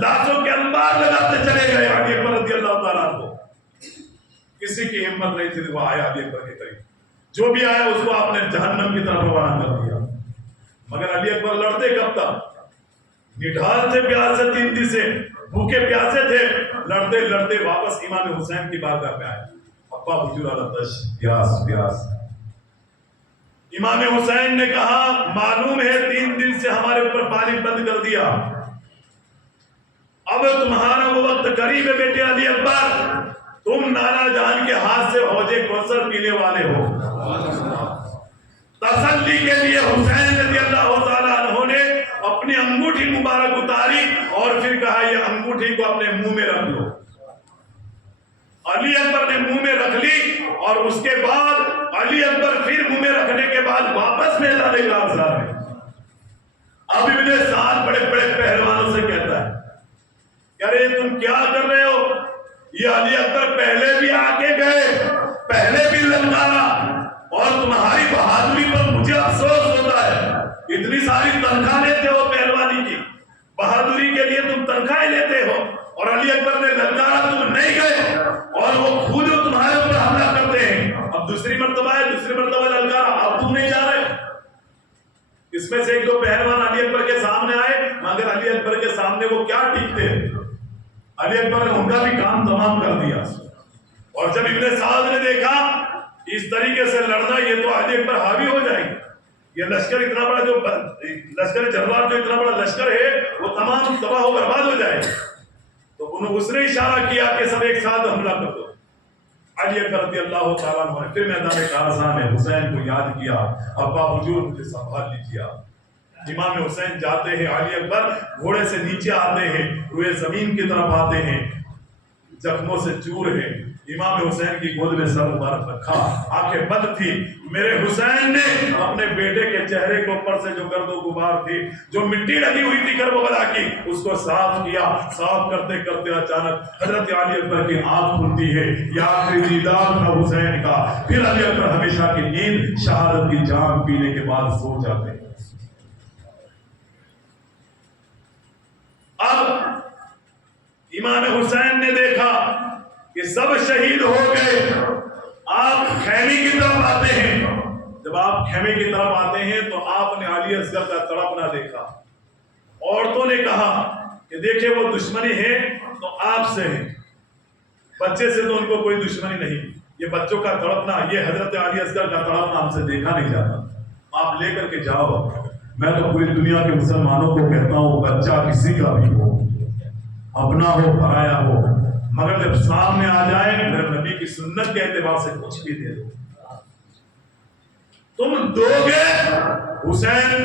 لاشوں کے انبار لگاتے چلے گئے علی اکبر رضی اللہ تعالیٰ عنہ۔ کسی کی ہمت نہیں تھی، وہ آیا علی اکبر کے قریب، جو بھی آیا اس کو آپ نے جہنم کی طرف روانہ کر دیا۔ مگر علی اکبر لڑتے کب تک؟ نڈھال تھے، پیاس سے 3 دن سے بھوکے پیاسے تھے، لڑتے لڑتے واپس امام حسین کی بارگاہ میں آئے۔ ابا حضور علیہ پیاس۔ امام حسین نے کہا معلوم ہے 3 دن سے ہمارے اوپر پانی بند کر دیا، اب تمہارا وہ وقت قریب ہے بیٹے علی اکبر، تم نانا جان کے ہاتھ سے حوض کوثر پینے والے ہو۔ تسلی کے لیے حسین رضی اللہ تعالیٰ عنہ نے اپنی انگوٹھی مبارک اتاری اور پھر کہا یہ انگوٹھی کو اپنے منہ میں رکھ لو۔ علی اکبر نے منہ میں رکھ لی، اور اس کے بعد علی اکبر پھر منہ میں رکھنے کے بعد واپس میدان کارزار میں۔ اب ابن سعد بڑے بڑے پہلوانوں سے کہتا ہے کہ ارے تم کیا کر رہے ہو، یہ علی اکبر پہلے بھی آگے گئے، پہلے بھی للکارا، اور تمہاری بہادری پر مجھے افسوس ہوتا ہے۔ اتنی ساری تنخواہ لیتے ہو پہلوانی کی، بہادری کے لیے تم تنخواہیں لیتے ہو، اور علی اکبر نے للکارا تم نہیں گئے، اور وہ خود تمہارے اوپر حملہ کرتے ہیں۔ اب دوسری مرتبہ ہے، دوسری مرتبہ للکارا، اب تم نہیں جا رہے۔ اس میں سے 1-2 پہلوان علی اکبر کے سامنے آئے، مگر علی اکبر کے سامنے وہ کیا ٹکتے، علی اکبر نے ان کا بھی کام تمام کر دیا۔ اور جب ابن سعد نے دیکھا اس طریقے سے لڑنا، یہ تو علی اکبر حاوی ہو جائے گی، یہ لشکر اتنا بڑا، جو لشکر جرار جو اتنا بڑا لشکر ہے وہ تمام تباہ و برباد ہو جائے، تو اس نے اشارہ کیا کہ سب ایک ساتھ حملہ کر دو۔ علی اکبر رضی اللہ تعالیٰ عنہ نے پھر میدان کارزار میں حسین کو یاد کیا، ابا حضور مجھے سنبھال لیجیے، امام حسین جاتے ہیں، علی اکبر گھوڑے سے نیچے آتے ہیں، روئے زمین کی طرف آتے ہیں، زخموں سے چور ہیں، امام حسین کی گود میں سر مبارک رکھا، آنکھیں بند تھی، میرے حسین نے اپنے بیٹے کے چہرے کے اوپر سے جو گرد و غبار تھی، جو مٹی لگی ہوئی تھی کربلا کی، اس کو صاف کیا، صاف کرتے کرتے اچانک حضرت علی اکبر کی آنکھ کھلتی ہے، یہ آخری دیدار تھا حسین کا، پھر علی اکبر ہمیشہ کی نیند شہادت کی جام پینے کے بعد سو جاتے ہیں۔ اب امام حسین نے دیکھا کہ سب شہید ہو گئے، آپ خیمے کی طرف آتے ہیں، جب آپ خیمے کی طرف آتے ہیں تو آپ نے علی اصغر کا تڑپنا دیکھا، عورتوں نے کہا کہ دیکھیں وہ دشمنی ہے تو آپ سے ہے، بچے سے تو ان کو کوئی دشمنی نہیں، یہ بچوں کا تڑپنا، یہ حضرت علی اصغر کا تڑپنا ہم سے دیکھا نہیں جاتا، آپ لے کر کے جاؤ۔ میں تو پوری دنیا کے مسلمانوں کو کہتا ہوں بچہ کسی کا بھی ہو، اپنا ہو پرایا ہو، مگر جب سامنے آ جائے میرے نبی کی سنت کے اعتبار سے کچھ بھی دے دو، تم دو گے۔ حسین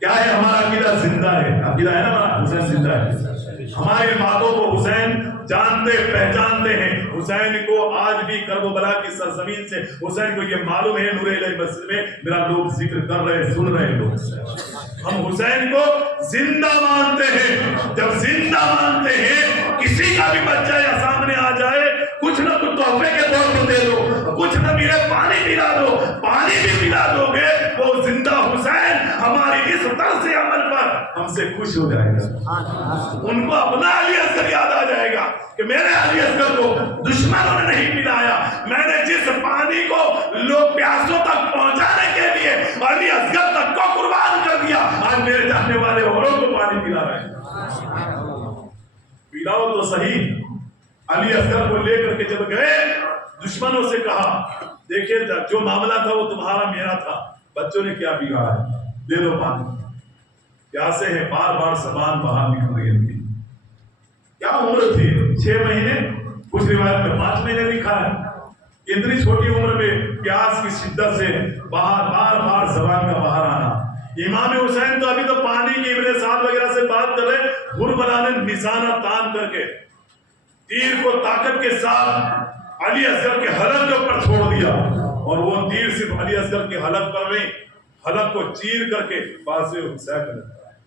کیا ہے؟ ہمارا عقیدہ زندہ ہے، عقیدہ ہے نا ہمارا، حسین زندہ ہے، ہماری باتوں کو حسین جانتے پہچانتے ہیں، حسین کو آج بھی کربلا کی سرزمین سے حسین کو یہ معلوم ہے، نور الہی مسجد میں میرا لوگ ذکر کر رہے، سن رہے لوگ، ہم حسین کو زندہ مانتے ہیں۔ جب زندہ مانتے ہیں، کسی کا بھی بچہ یا سامنے آ جائے، کچھ نہ کچھ تحفے کے طور پر دے دو، کچھ نہ ملے پانی پلا دو، پانی بھی پلا دو گے، وہ زندہ حسین ہماری اس طرز عمل پر ہم سے خوش ہو جائے گا، ان کو اپنا علی اصغر یاد آ جائے گا کہ میرے علی اصغر کو دشمنوں نے نہیں پلایا، میں نے جس پانی کو لوگ پیاسوں تک پہنچانے کے لیے علی اصغر تک کو قربان کر دیا، آج میرے چاہنے والے اوروں کو پانی پلا رہے ہیں، پلاؤ تو صحیح۔ علی اصغر کو لے کر کے جب گئے، دشمنوں سے کہا دیکھیں جو معاملہ تھا وہ تمہارا میرا تھا، بچوں نے کیا بگاڑا ہے، دے دو پانی، پیاسے ہیں، بار بار زبان باہر نکل رہی تھی، کیا عمر تھی 6 مہینے، کچھ روایت میں 5 مہینے لکھا ہے، اتنی چھوٹی عمر میں پیاس کی شدت سے بار بار زبان کا باہر آنا۔ امام حسین تو ابھی تو پانی کی ابن سعد وغیرہ سے بات کر رہے، غربلا نے نشانہ تان کر کے تیر کو طاقت کے ساتھ علی اصغر کے حلق کے اوپر چھوڑ دیا، اور وہ تیر صرف علی اصغر کے حلق پر نہیں، حلق کو چیر کر کے بازو حسین میں لگتا ہے۔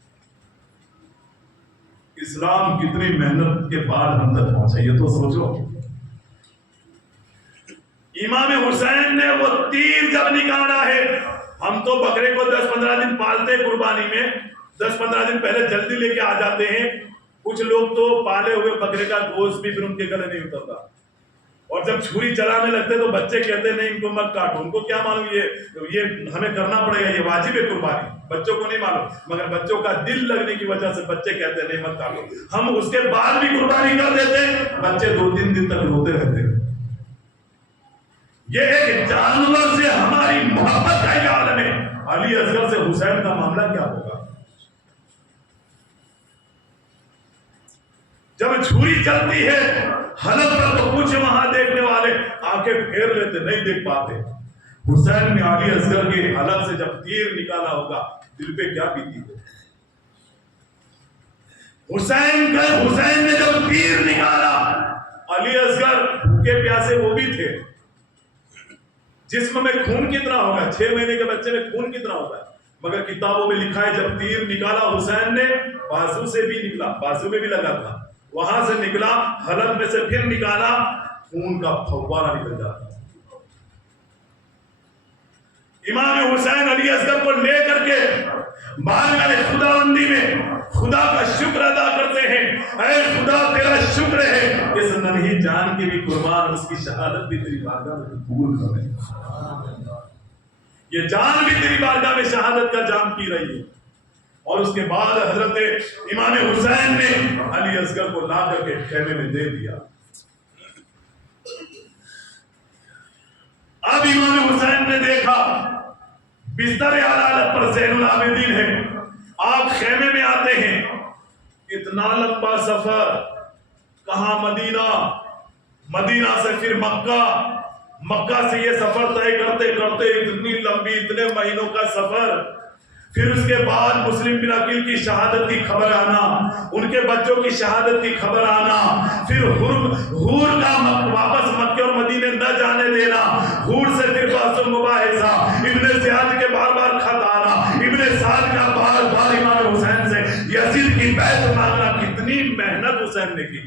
اسلام کتنی محنت کے بعد ہم تک پہنچا، یہ تو سوچو۔ امام حسین نے وہ تیر جب نکالا ہے، ہم تو بکرے کو 10-15 دن پالتے قربانی میں، 10-15 دن پہلے جلدی لے کے آ جاتے ہیں، کچھ لوگ تو پالے ہوئے بکرے کا گوشت بھی پھر ان کے گلے نہیں اترتا، اور جب چھری چلانے لگتے تو بچے کہتے نہیں ان کو مت کاٹو، ان کو کیا معلوم یہ ہمیں کرنا پڑے گا، یہ واجب ہے قربانی، بچوں کو نہیں معلوم، مگر بچوں کا دل لگنے کی وجہ سے بچے کہتے نہیں مت کاٹو، ہم اس کے بعد بھی قربانی کر دیتے، بچے 2-3 دن تک روتے رہتے۔ یہ ایک جانور سے ہماری محبت کا یہ عالم ہے، علی اصغر سے حسین کا معاملہ کیا ہوگا؟ جب چھری چلتی ہے حلق پر تو کچھ وہاں دیکھنے والے آنکھیں پھیر لیتے، نہیں دیکھ پاتے۔ حسین نے علی اصغر کے حلق سے جب تیر نکالا ہوگا، دل پہ کیا بیتی ہے؟ حسین نے جب تیر نکالا، علی اصغر بھوکے پیاسے وہ بھی تھے، جسم میں خون کتنا ہوگا، 6 مہینے کے بچے میں خون کتنا ہوگا، مگر کتابوں میں لکھا ہے جب تیر نکالا حسین نے، بازو سے بھی نکلا، بازو میں بھی لگا تھا، وہاں سے نکلا، حلق میں سے پھر نکالا، خون کا فوارہ نکل جاتا۔ امام حسین علی اصغر کو لے کر کے بارگاہ خداوندی میں خدا کا شکر ادا کرتے ہیں، اے خدا تیرا شکر ہے اس ننھی جان کی بھی قربان، اس کی شہادت بھی تیری بارگاہ میں قبول کر رہے ہیں، یہ جان بھی تیری بارگاہ میں شہادت کا جام پی رہی ہے۔ اور اس کے بعد حضرت امام حسین نے علی اصغر کو لا کر کے خیمے میں دے دیا۔ اب امام حسین نے دیکھا بستر عدالت پر زین العابدین ہے، آپ خیمے میں آتے ہیں، اتنا لمبا سفر، کہاں مدینہ، مدینہ سے پھر مکہ، مکہ سے یہ سفر طے کرتے کرتے اتنی لمبی، اتنے مہینوں کا سفر، پھر اس کے بعد مسلم بن عقیل کی شہادت کی خبر آنا، ان کے بچوں کی شہادت کی خبر آنا، پھر حور کا واپس مکے اور مدینے نہ جانے دینا، حور سے پھر بحث و مباحثہ، ابن زیاد کے بار بار خط آنا، ابن سعد کا بار بار امام حسین سے یزید کی بیعت مانگنا۔ کتنی محنت حسین نے کی،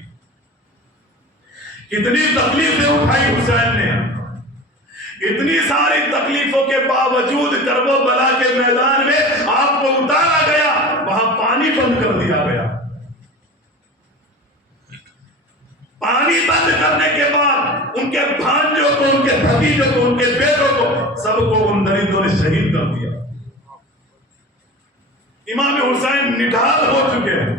کتنی تکلیفیں اٹھائی حسین نے، اتنی ساری تکلیفوں کے باوجود کرب و بلا کے میدان میں آپ کو اتارا گیا، وہاں پانی بند کر دیا گیا۔ پانی بند کرنے کے بعد ان کے بھانجوں کو، ان کے بھتیجوں کو، ان کے بیٹوں کو، سب کو ان درندوں نے شہید کر دیا۔ امام حسین نڈھال ہو چکے ہیں۔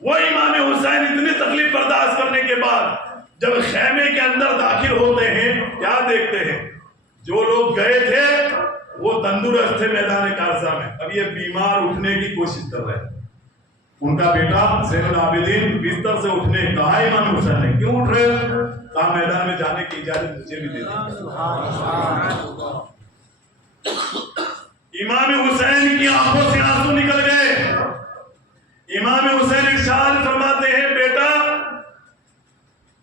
وہ امام حسین اتنی تکلیف برداشت کرنے کے بعد جب خیمے کے اندر داخل ہوتے ہیں، کیا دیکھتے ہیں؟ جو لوگ گئے تھے وہ تندرست تھے میدان کارزہ میں، اب یہ بیمار اٹھنے کی کوشش کر رہے ہیں۔ ان کا بیٹا زین العابدین بستر سے اٹھنے کہا امام حسین نے، کیوں اٹھ رہے ہو؟ کہا میدان میں جانے کی اجازت مجھے بھی دے دی۔ امام حسین کی آنکھوں سے آنسو نکل گئے۔ امام حسین ارشاد فرماتے ہیں، بیٹا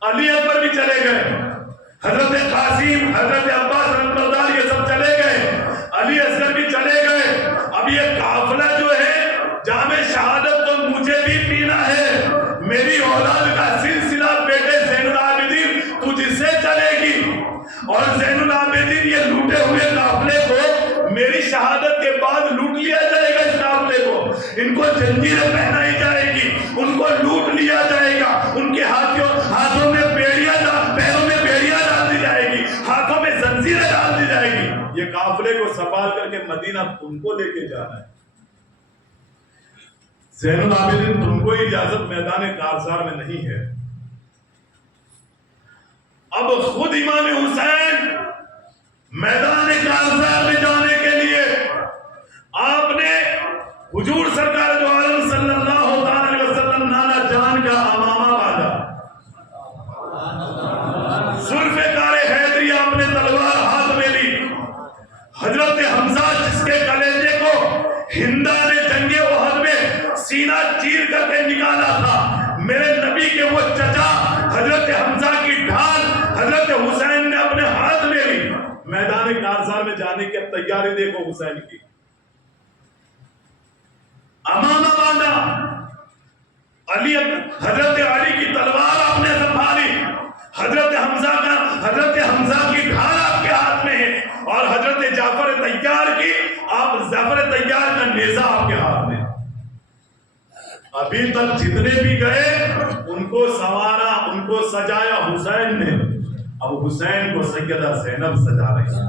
علی اکبر بھی چلے گئے، حضرت قاسم، حضرت عباس رضی یہ سب چلے گئے، علی اصغر بھی چلے گئے، اب یہ قافلہ جو ہے جام شہادت تو مجھے بھی پینا ہے، میری اولاد کا سلسلہ بیٹے زین العابدین تجھ سے چلے گی، اور زین العابدین یہ لوٹے ہوئے قافلے کو میری شہادت کے بعد لوٹ لیا جائے گا، اس قافلے کو ان کو زنجیریں پہنائی جائے گی، ان کو لوٹ لیا جائے گا، ان کے ہاتھوں میں بیڑیاں، پیروں میں بیڑیاں ڈال دی جائے گی، ہاتھوں میں زنجیریں ڈال دی جائے گی، یہ قافلے کو سنبھال کر کے مدینہ تم کو لے کے جانا ہے۔ زین العابدین تم کو اجازت میدان کارزار میں نہیں ہے۔ اب خود امام حسین میدان کارزار میں جانے کے لیے آپ نے حضور سرکار دو عالم صلی اللہ علیہ وسلم نانا جان کا امامہ باندھا، ذوالفقار حیدری آپ نے تلوار ہاتھ میں لی، حضرت حمزہ جس کے کلیجے کو ہندا نے جنگ احد میں سینہ چیر کر کے نکالا تھا، میرے نبی کے وہ چچا حضرت حمزہ کی ڈھال حضرت حسین نے اپنے ہاتھ میں لی۔ میدان کارزار میں جانے کی تیاری دیکھو حسین کی، امامہ باندھا، علی حضرت علی کی تلوار آپ نے سنبھالی، حضرت حمزہ کی ڈھال آپ کے ہاتھ میں ہے، اور حضرت جعفر طیار کی جعفر طیار کا نیزہ آپ کے ہاتھ میں۔ ابھی تک جتنے بھی گئے ان کو سنوارا، ان کو سجایا حسین نے، اب حسین کو سیدہ زینب سجا رہی ہے۔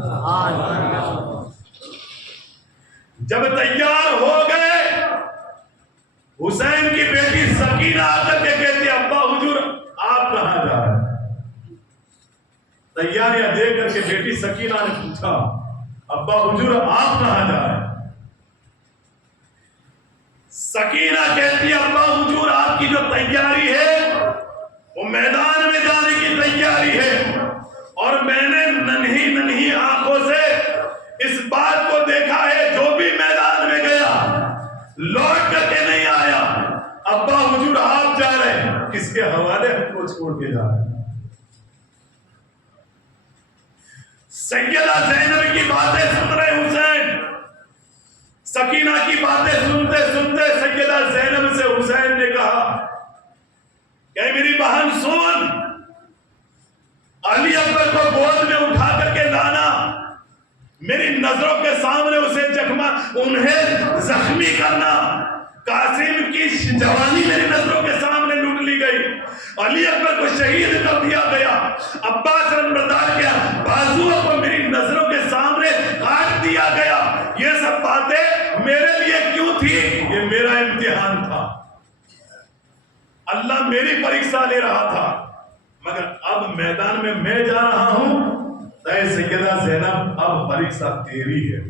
جب تیار ہو گئے، حسین کی بیٹی سکینہ آ کر کے کہتی ابا حضور آپ کہاں جا رہے ہیں؟ تیاریاں دیکھ کر کے بیٹی سکینہ نے پوچھا ابا حضور آپ کہاں جا رہے ہیں؟ سکینہ کہتی ابا حضور آپ کی جو تیاری ہے وہ میدان میں جانے کی تیاری ہے، اور میں نے ننھی آنکھوں سے اس بات کو دیکھا ہے، جو بھی میدان میں گیا لوٹ کر کے نہیں آیا۔ ابا حضور آپ جا رہے ہیں، کس کے حوالے ہم کو چھوڑ کے جا رہے ہیں؟ سیدہ زینب کی باتیں سن رہے حسین، سکینہ کی باتیں سنتے سنتے سیدہ زینب سے حسین نے کہا کہ میری بہن سن، علی اکبر کو گود میں اٹھا کر کے لانا، میری نظروں کے سامنے اسے انہیں زخمی کرنا۔ قاسم کی جوانی میری نظروں کے سامنے لوٹ لی گئی، علی اکبر کو شہید کر دیا گیا، عباس نمبردار کے بازوؤں کو میری نظروں کے سامنے کاٹ دیا گیا۔ یہ سب باتیں میرے لیے کیوں تھی؟ یہ میرا امتحان تھا، اللہ میری پریکشا لے رہا تھا، مگر اب میدان میں میں جا رہا ہوں، اے سیدہ زینب اب پریکشا تیری ہے۔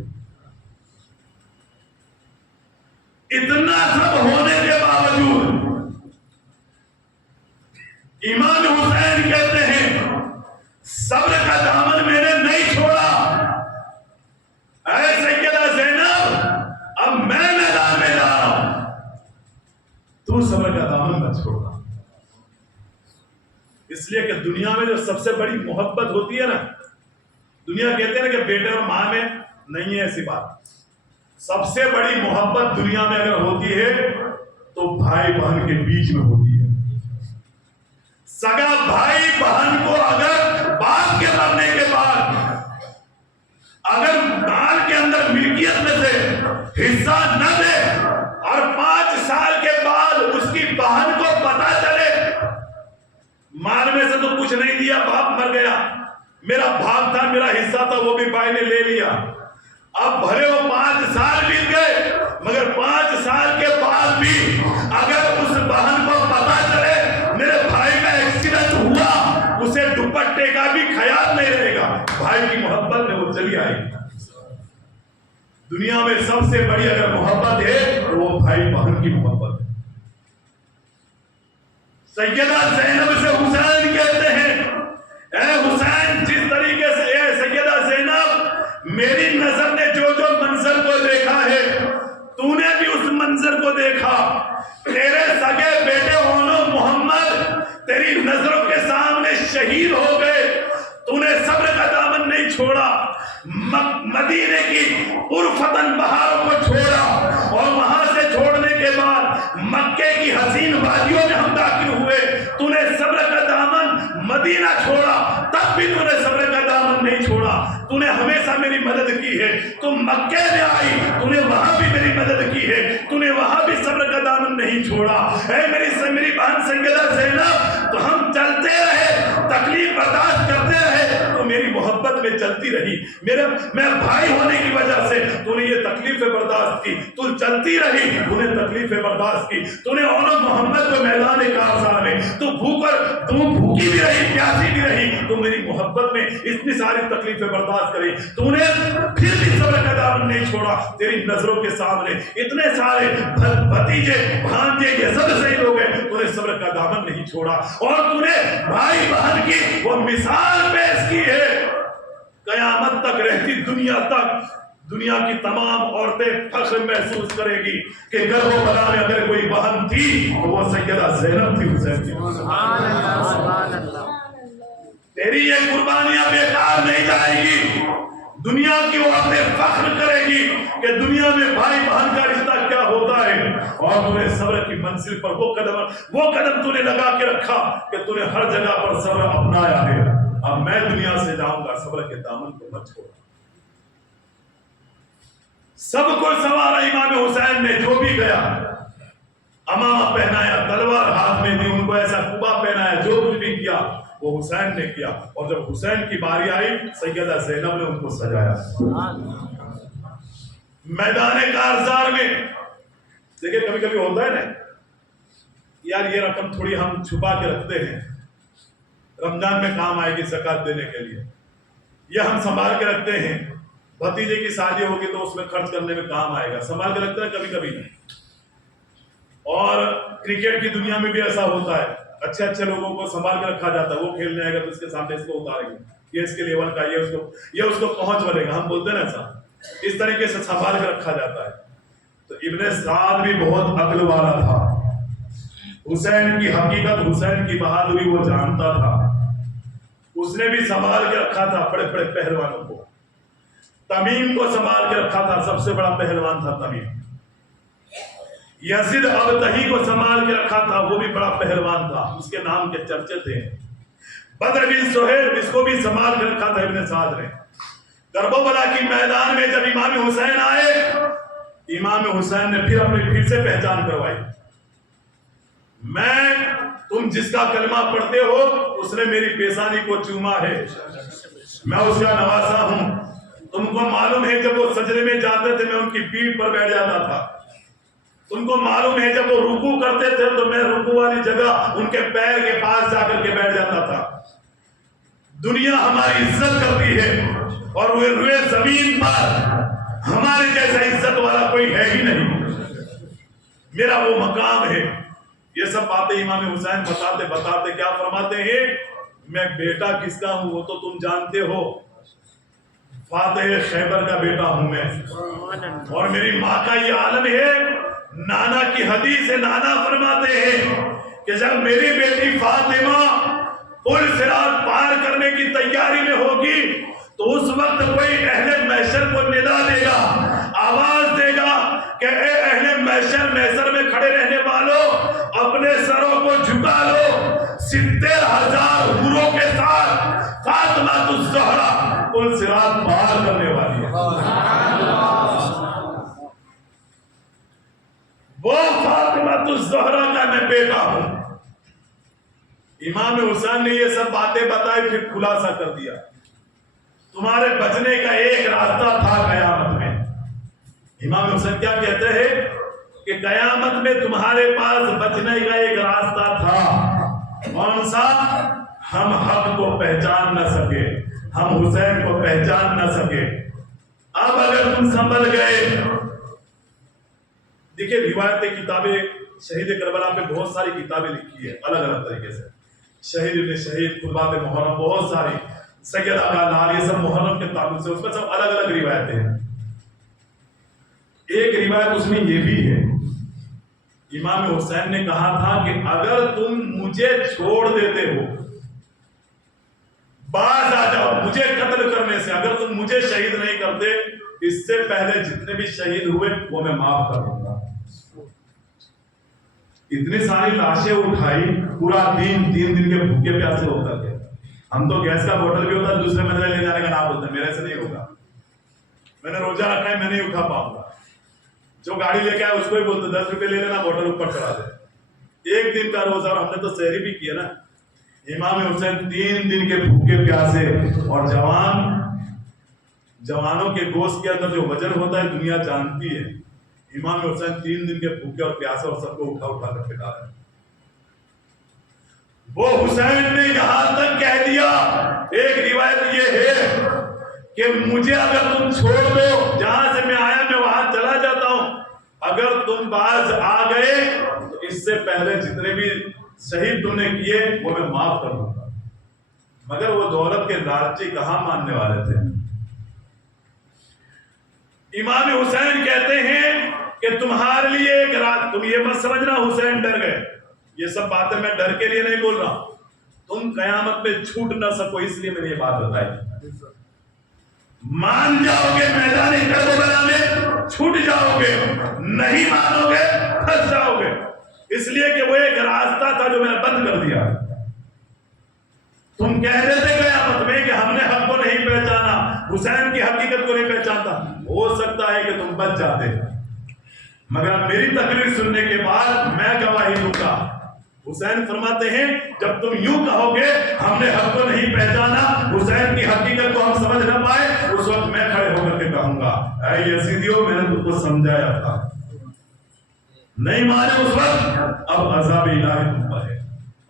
اتنا سب ہونے کے باوجود امام حسین کہتے ہیں صبر کا دامن میں نے نہیں چھوڑا، اس لیے کہ دنیا میں جو سب سے بڑی محبت ہوتی ہے نا، دنیا کہتے ہیں نا کہ بیٹے اور ماں میں نہیں ہے ایسی بات، سب سے بڑی محبت دنیا میں اگر ہوتی ہے تو بھائی بہن کے بیچ میں ہوتی ہے۔ سگا بھائی بہن کو اگر باپ کے مرنے کے بعد اگر مال کے اندر ملکیت میں سے حصہ نہ دے اور 5 سال کے بعد اس کی بہن کو پتا چلے مال میں سے تو کچھ نہیں دیا، باپ مر گیا، میرا بھاگ تھا، میرا حصہ تھا، وہ بھی بھائی نے لے لیا، اب بھلے وہ 5 سال بیت گئے مگر 5 سال کے بعد بھی اگر اس بہن کو پتا چلے میرے بھائی کا ایکسیڈنٹ ہوا، اسے دوپٹے کا بھی خیال نہیں رہے گا، بھائی کی محبت میں وہ چلی آئے گی۔ دنیا میں سب سے بڑی اگر محبت ہے تو وہ بھائی بہن کی محبت ہے۔ سیدہ زینب سے حسین کہتے ہیں، اے حسین، جس طریقے سے اے سیدہ زینب، میری نظر نے جو جو منظر کو دیکھا ہے تو نے بھی اس منظر کو دیکھا، تیرے سگے بیٹے ہونو محمد تیری نظروں کے سامنے شہید ہو گئے، تو نے صبر کا دامن نہیں چھوڑا، مدینے کی عرفتن بہاروں کو چھوڑا، اور وہاں سے چھوڑنے کے بعد مکے کی حسین وادیوں میں ہم داخل ہوئے، تو نے صبر کا دامن مدینہ چھوڑا، تب بھی تو نے صبر کا دامن نہیں چھوڑا، تو نے ہمیشہ میری مدد کی ہے، تم مکے میں آئی تو نے وہاں بھی میری مدد کی ہے، تو نے وہاں بھی صبر کا دامن نہیں چھوڑا۔ اے میری بہن سیدہ زینب، تو ہم چلتے رہے، تکلیف برداشت کرتے رہے، تو میری محبت میں چلتی رہی، میں بھائی ہونے کی وجہ سے تو نے یہ تکلیفیں برداشت کی، تو چلتی رہی، تو نے تکلیفیں برداشت کی، تو نے اولو محمد کو میدان کارزار میں تو بھوکی بھی رہی، پیاسی بھی رہی، تو میری محبت میں اتنی ساری تکلیفیں برداشت کری، تو نے پھر بھی صبر کا دامن نہیں چھوڑا، تیری نظروں کے سامنے اتنے سارے بھتیجے بھانجے یہ سب شہید ہو گئے، تو نے صبر کا دامن نہیں چھوڑا، اور تو نے بھائی بہن کی وہ مثال پیش کی ہے، قیامت تک رہتی دنیا تک دنیا کی تمام عورتیں فخر محسوس کرے گی کہ گرب و بلا میں اگر کوئی بہن تھی تو وہ سیدہ زینب تھی، حسین تھی۔ تیری یہ قربانیاں بیکار نہیں جائے گی، دنیا کی عورتیں فخر کرے گی کہ دنیا میں بھائی بہن کا رشتہ کیا ہوتا ہے، اور تو نے صبر کی منزل پر وہ قدم تو نے لگا کے رکھا کہ تو نے ہر جگہ پر صبر اپنایا ہے۔ اب میں دنیا سے جاؤں گا، صبر کے دامن کو مت چھوڑا۔ سب کو سوارا امام حسین نے، جو بھی گیا امامہ پہنایا، تلوار ہاتھ میں دی، ان کو ایسا قبا پہنایا، جو کچھ بھی کیا وہ حسین نے کیا، اور جب حسین کی باری آئی سیدہ زینب نے ان کو سجایا۔ میدان کارزار میں دیکھیں کبھی کبھی ہوتا ہے نا یار، یہ رقم تھوڑی ہم چھپا کے رکھتے ہیں، رمضان میں کام آئے گی زکات دینے کے لیے، یہ ہم سنبھال کے رکھتے ہیں، بھتیجے کی شادی ہوگی تو اس میں خرچ کرنے میں کام آئے گا، سنبھال کے رکھتے ہیں کبھی کبھی۔ اور کرکٹ کی دنیا میں بھی ایسا ہوتا ہے، اچھے اچھے لوگوں کو سنبھال کے رکھا جاتا ہے، وہ کھیلنے آئے گا تو اس کے سامنے اس کو اتاریں گے، یہ اس کے لیول کا، یہ اس کو پہنچ بنے گا، ہم بولتے ہیں نا ایسا، اس طریقے سے سنبھال کے رکھا جاتا ہے۔ تو ابن سعد بھی بہت عقل والا تھا، حسین کی حقیقت، حسین کی بہادری وہ جانتا تھا، اس نے بھی سنبھال کے رکھا تھا بڑے بڑے پہلوانوں کو۔ تمیم کو سنبھال کے رکھا تھا، سب سے بڑا پہلوان تھا تمیم۔ یزید ابتہی کو سنبھال کے رکھا تھا، وہ بھی بڑا پہلوان تھا، اس کے نام کے چرچے تھے۔ بدر بن سہیل، اس کو بھی سنبھال کے رکھا تھا ابن سعد نے۔ کرب و بلا کی میدان میں جب امام حسین آئے، امام حسین نے پھر سے پہچان کروائی، تم جس کا کلمہ پڑھتے ہو اس نے میری پیشانی کو چوما ہے، میں اس کا نواسا ہوں۔ تم کو معلوم ہے جب وہ سجدے میں جاتے تھے میں ان کی پیٹھ پر بیٹھ جاتا تھا، تم کو معلوم ہے جب وہ رکوع کرتے تھے تو میں رکوع والی جگہ ان کے پیر کے پاس جا کر کے بیٹھ جاتا تھا۔ دنیا ہماری عزت کرتی ہے اور روئے زمین پر ہمارے جیسا عزت والا کوئی ہے ہی نہیں، میرا وہ مقام ہے۔ یہ سب باتیں امام حسین بتاتے کیا فرماتے ہیں، میں بیٹا کس کا ہوں وہ تو تم جانتے ہو، فاتح خیبر کا بیٹا ہوں میں، اور میری ماں کا یہ عالم ہے۔ نانا کی حدیث ہے، نانا فرماتے ہیں کہ جب میری بیٹی فاطمہ پل صراط پار کرنے کی تیاری میں ہوگی تو اس وقت کوئی اہل محشر کو ندا دے گا، آواز دے گا کہ اے اہل محشر میں کھڑے رہنے والوں، اپنے سروں کو جھکا لو، 70,000 حوروں کے ساتھ فاطمہ الزہرا پل صراط پار کرنے والی ہے۔ وہ فاطمہ الزہرا کا میں بیٹا ہوں۔ امام حسین نے یہ سب باتیں بتائی، پھر خلاصہ کر دیا تمہارے بچنے کا ایک راستہ تھا قیامت میں۔ امام حسین کیا کہتے ہیں کہ قیامت میں تمہارے پاس بچنے کا ایک راستہ تھا، کون سا؟ ہم حق کو پہچان نہ سکے، ہم حسین کو پہچان نہ سکے۔ اب اگر تم سنبھل گئے، دیکھیں روایتیں، کتابیں، شہید کربلا پہ بہت ساری کتابیں لکھی ہے الگ الگ طریقے سے، شہید ابن شہید، خطبات محرم، بہت ساری، سید آقا لال، یہ سب محرم کے تعلق سے، اس میں سب الگ الگ روایتیں ہیں۔ ایک روایت اس میں یہ بھی ہے، امام حسین نے کہا تھا کہ اگر تم مجھے چھوڑ دیتے ہو، باز آ جاؤ مجھے قتل کرنے سے، اگر تم مجھے شہید نہیں کرتے، اس سے پہلے جتنے بھی شہید ہوئے وہ میں معاف کر دوں گا۔ اتنی ساری لاشیں اٹھائی، پورا دن 3 دن کے بھوکے پیاسے ہوتا تھے۔ ہم تو گیس کا بوتل بھی ہوتا ہے، دوسرے مدرسے لے جانے کا نام بولتے ہیں، میرے سے نہیں ہوگا، میں نے روزہ رکھا ہے، میں نہیں اٹھا پاؤں گا۔ جو گاڑی لے کے آئے اس کو ہی بولتے 10 روپے لے لینا، بوتل اوپر چڑھا دے۔ ایک دن کا روزہ، ہم نے تو سحری بھی کیا نا۔ امام حسین 3 دن کے بھوکے پیاسے، اور جوانوں کے گوشت کے اندر جو وزن ہوتا ہے دنیا جانتی ہے۔ امام حسین 3 دن کے بھوکے اور پیاسے، اور سب کو اٹھا اٹھا کر پھینکا رہے ہیں۔ وہ حسین نے یہاں تک کہہ دیا، ایک روایت یہ ہے کہ مجھے اگر تم چھوڑ دو، جہاں سے میں آیا میں وہاں چلا جاتا ہوں، اگر تم باز آ گئے تو اس سے پہلے جتنے بھی شہید تم نے کیے وہ میں معاف کر دوں گا۔ مگر وہ دولت کے لالچی کہاں ماننے والے تھے۔ امام حسین کہتے ہیں کہ تمہارے لیے ایک رات، تم یہ مت سمجھنا حسین ڈر گئے، یہ سب باتیں میں ڈر کے لیے نہیں بول رہا ہوں، تم قیامت میں چھوٹ نہ سکو اس لیے میں نے یہ بات بتائی۔ مان جاؤ گے میدان کربلا میں چھوٹ جاؤ گے، نہیں مانو گے پھنس جاؤ گے، اس لیے کہ وہ ایک راستہ تھا جو میں نے بند کر دیا۔ تم کہہ رہے تھے قیامت میں کہ ہم نے حق کو نہیں پہچانا، حسین کی حقیقت کو نہیں پہچانتا، ہو سکتا ہے کہ تم بچ جاتے، مگر میری تقریر سننے کے بعد میں گواہی دوں گا۔ حسین فرماتے ہیں جب تم یوں کہو گے ہم نے حق کو نہیں پہچانا، حسین کی حقیقت کو ہم سمجھ نہ پائے، اس وقت میں کھڑے ہو کر کے کہوں گا اے یزیدیو میں نے تم کو سمجھایا تھا، نہیں مانے اس وقت، اب عذاب الہی تم پر ہے،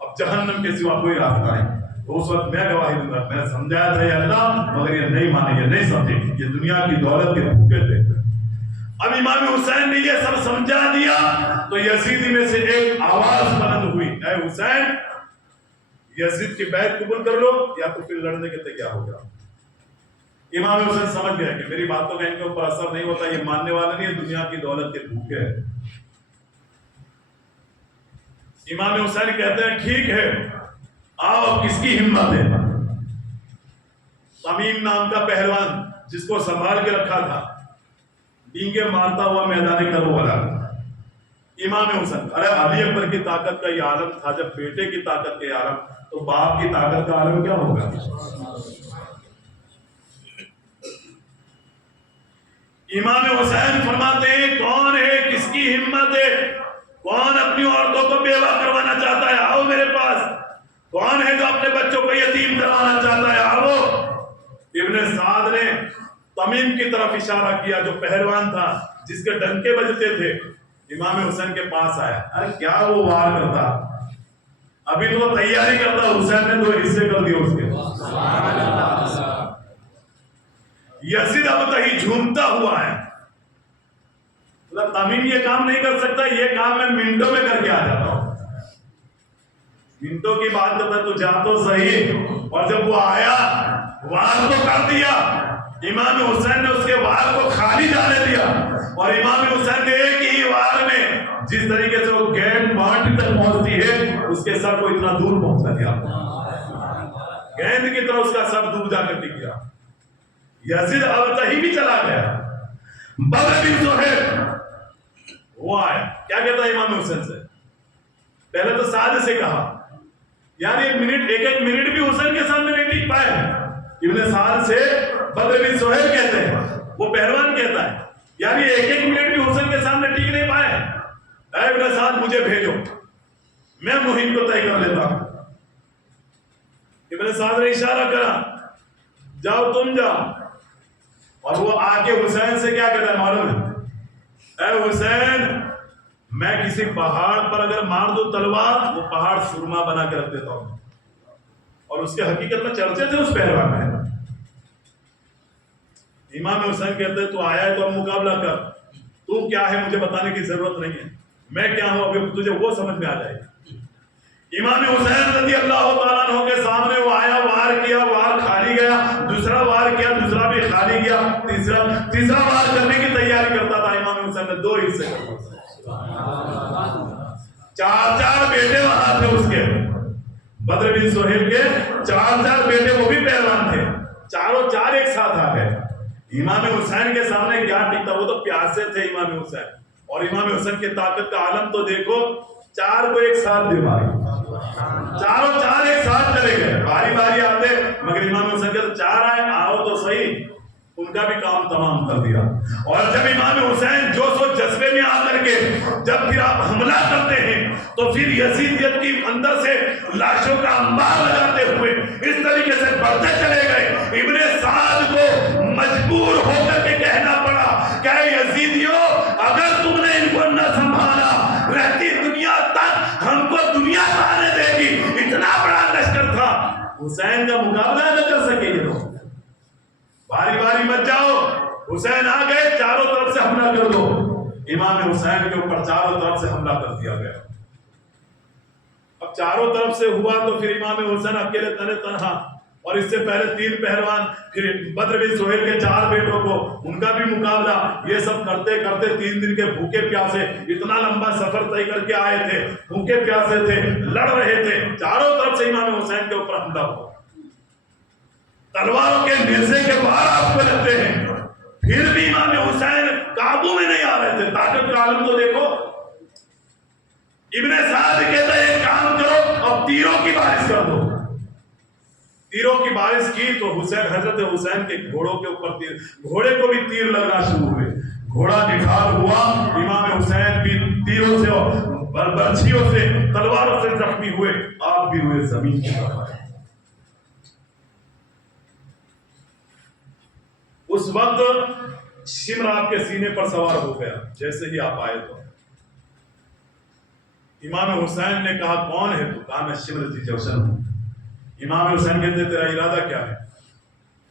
اب جہنم کے سوا کوئی راستہ نہیں۔ تو اس وقت میں گواہی دوں گا میں سمجھایا تھا یا اللہ، مگر یہ نہیں مانے، یہ نہیں سمجھے، یہ دنیا کی دولت کے بھوکے تھے۔ اب امام حسین نے یہ سب سمجھا دیا تو یزیدی میں سے ایک آواز بلند ہوئی، اے حسین یزید کی بیعت قبول کر لو یا تو پھر لڑنے کے تیار ہو جاؤ۔ امام حسین سمجھ گیا کہ میری باتوں کا ان کے اوپر اثر نہیں ہوتا، یہ ماننے والا نہیں ہے، دنیا کی دولت کے بھوکے ہے۔ امام حسین کہتے ہیں ٹھیک ہے آؤ، کس کی ہمت ہے؟ تمیم نام کا پہلوان جس کو سنبھال کے رکھا تھا، ڈینگے مارتا ہوا میدان کربلا۔ امام حسین، ارے علی اکبر کی طاقت کا یہ عالم تھا، جب بیٹے کی طاقت کا یہ عالم تو باپ کی طاقت کا عالم کیا ہوگا؟ امام حسین فرماتے ہیں کون ہے، کس کی ہمت ہے، کون اپنی عورتوں کو بیوہ کروانا چاہتا ہے، آؤ میرے پاس، کون ہے جو اپنے بچوں کو یتیم کروانا چاہتا ہے، آؤ۔ ابن سعد نے تمیم کی طرف اشارہ کیا جو پہلوان تھا، جس کے ڈنکے بجتے تھے، امام حسین کے پاس آیا، ارے کیا وہ وار کرتا، ابھی تو وہ تیاری کرتا، حسین نے 2 حصے کر دیے اس کے۔ یزید اب تک جھومتا ہوا ہے، تمیم یہ کام نہیں کر سکتا، یہ کام میں منٹوں میں کر کے آ جاتا ہوں، منٹوں کی بات کرتا تو جا تو صحیح۔ اور جب وہ آیا وار تو کر دیا، امام حسین نے اس کے وار کو خالی جانے دیا، اور امام حسین نے ایک ہی وار میں جس طریقے سے وہ گیٹ مارٹ تک پہنچتی ہے، اس کے سر کو اتنا دور پہنچا دیا۔ گیند کی طرح اس کا سر دور جا کر ٹک گیا. یزید ابتہی بھی چلا گیا. بدر بن زہیر وہ آیا, کیا کہتا ہے امام حسین سے؟ پہلے تو سعد سے کہا, یعنی ایک منٹ بھی حسین کے سامنے نہیں ٹک پائے. ابن سعد سے بدر بن زہیر کہتے ہیں, وہ پہلوان کہتا ہے, یعنی ایک منٹ بھی حسین کے سامنے ٹک نہیں پائے. اے ابن سعد مجھے بھیجو, میں مہم کو طے کر لیتا ہوں. ابن سعد نے اشارہ کرا, جاؤ تم جاؤ. اور وہ آ کے حسین سے کیا کہتا ہے معلوم ہے؟ اے حسین, میں کسی پہاڑ پر اگر مار دوں تلوار, وہ پہاڑ سرما بنا کے رکھ دیتا ہوں. اور اس کے حقیقت میں چرچے تھے اس پہلوان میں. امام حسین کہتے ہیں تو آیا ہے تو اب مقابلہ کر, تو کیا ہے مجھے بتانے کی ضرورت نہیں ہے, میں کیا ہوں ابھی تجھے وہ سمجھ میں آ جائے گی. امام حسین رضی اللہ تعالیٰ عنہ کے سامنے وہ آیا, وار کیا, وار خالی گیا, دوسرا وار کیا, دوسرا بھی خالی گیا, تیسرا وار کرنے کی تیاری کرتا تھا. امام حسین نے 2 حصے کرتا تھا. 4 بیٹے وہاں تھے اس کے, بدر بن زہیر کے 4 بیٹے, وہ بھی پہلوان تھے. چاروں 4 ایک ساتھ آ گئے. امام حسین کے سامنے کیا ٹکتا, وہ تو پیاسے تھے امام حسین. اور امام حسین کی طاقت کا عالم تو دیکھو, 4 کو ایک ساتھ دے ماری, چاروں 4 ایک ساتھ چلے گئے, باری باری آتے. مگر امام حسین کے 4 آئے, آؤ تو صحیح, ان کا بھی کام تمام کر دیا. اور جب امام حسین جوش و جذبے میں آ کر کے جب پھر آپ حملہ کرتے ہیں, تو پھر یزیدیت کی اندر سے لاشوں کا انبار لگاتے ہوئے اس طریقے سے بڑھتے چلے گئے. ابن سعد کو مجبور ہو کر کے کہنا پڑا کہ یزیدیوں, اگر تم نے ان کو نہ سنبھالا, رہتی دنیا تک ہم کو دنیا کھانے دے گی. اتنا بڑا لشکر تھا, حسین کا مقابلہ نہ کر سکے یہ لوگ. باری باری مت جاؤ, حسین آ گئے, چاروں طرف سے حملہ کر دو. امام حسین کے اوپر چاروں طرف سے حملہ کر دیا گیا. اب چاروں طرف سے ہوا تو پھر امام حسین اکیلے تنہا, اور اس سے پہلے 3 پہلوان, پھر بدر بن زہیر کے 4 بیٹوں کو, ان کا بھی مقابلہ. یہ سب کرتے کرتے 3 دن کے بھوکے پیاسے, اتنا لمبا سفر طے کر کے آئے تھے, بھوکے پیاسے تھے, لڑ رہے تھے. چاروں طرف سے امام حسین کے اوپر حملہ ہوا. تلواروں کے نیزے کے باہر آپ کو لگتے ہیں, پھر بھی امام حسین قابو میں نہیں آ رہے تھے. طاقت کا عالم تو دیکھو. ابن سعد کہتا ہے ایک کام کرو, اب تیروں کی بارش کر دو. تیروں کی بارش کی تو حضرت حسین کے گھوڑوں کے اوپر تیر, گھوڑے کو بھی تیر لگنا شروع ہوئے. گھوڑا نکھار ہوا, امام حسین بھی تیروں سے اور برچھیوں سے, تلواروں سے زخمی ہوئے, آپ بھی ہوئے زمین کی طرف. اس وقت شمر آپ کے سینے پر سوار ہو گیا. جیسے ہی آپ آئے تو امام حسین نے کہا کون ہے تو؟ کہا میں شمر جی جوشن ہوں. امام حسین کہتے تیرا ارادہ کیا ہے؟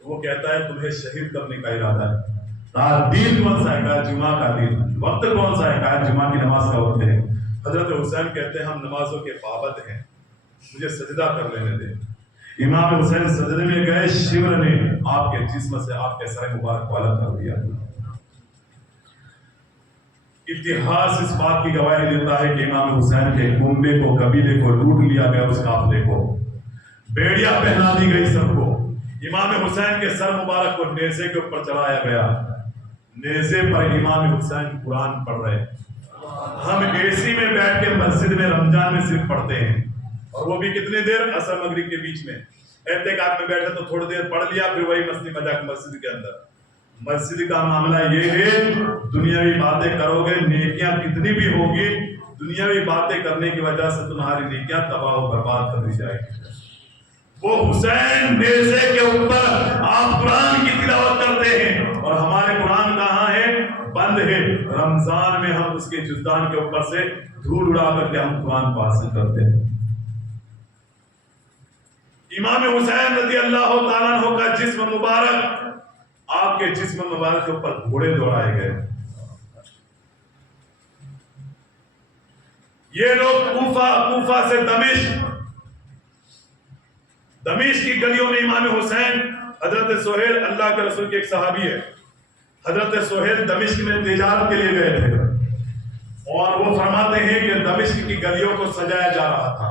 تو وہ کہتا ہے تمہیں شہید کرنے کا ارادہ ہے. کہا دین کون سا ہے؟ کہا جمعہ کا دن. وقت کون سا ہے؟ کہا جمعہ کی نماز کا وقت ہے. حضرت حسین کہتے ہیں ہم نمازوں کے پابند ہیں, مجھے سجدہ کر لینے دیں. امام حسین سجدے میں گئے, شمر نے آپ کے جسم سے آپ کے سر مبارک کو الگ کر دیا. اتہاس اس بات کی گواہی دیتا ہے کہ امام حسین کے کنبے کو, قبیلے کو لوٹ لیا گیا. اس قافلے کو بیڑیاں پہنا دی گئی سب کو. امام حسین کے سر مبارک کو نیزے کے اوپر چڑھایا گیا. نیزے پر امام حسین قرآن پڑھ رہے. ہم اے سی میں بیٹھ کے مسجد میں رمضان میں صرف پڑھتے ہیں, اور وہ بھی کتنی دیر, عصر مغرب کے بیچ میں. اعتکاف میں بیٹھے تو تھوڑی دیر پڑھ لیا, پھر وہی مستی مذاق مسجد کے اندر. مسجد کا معاملہ یہ ہے, دنیاوی باتیں کرو گے, نیکیاں کتنی بھی ہوگی, دنیاوی باتیں کرنے کی وجہ سے تمہاری نیکیاں تباہ و برباد کر دی جائے گی. وہ حسین نیزے کے اوپر آپ قرآن کی تلاوت کرتے ہیں, اور ہمارے قرآن کہاں ہے؟ بند ہے. رمضان میں ہم اس کے جزدان کے اوپر سے دھول اڑا کر کے ہم قرآن کو حاصل کرتے ہیں. امام حسین رضی اللہ تعالیٰ عنہ کا جسم مبارک, آپ کے جسم مبارک کے اوپر گھوڑے دوڑائے گئے. یہ لوگ کوفہ سے دمشق کی گلیوں میں امام حسین, حضرت سہیل اللہ کے رسول کے ایک صحابی ہے, حضرت سہیل دمشق میں تجارت کے لیے گئے تھے, اور وہ فرماتے ہیں کہ دمشق کی گلیوں کو سجایا جا رہا تھا.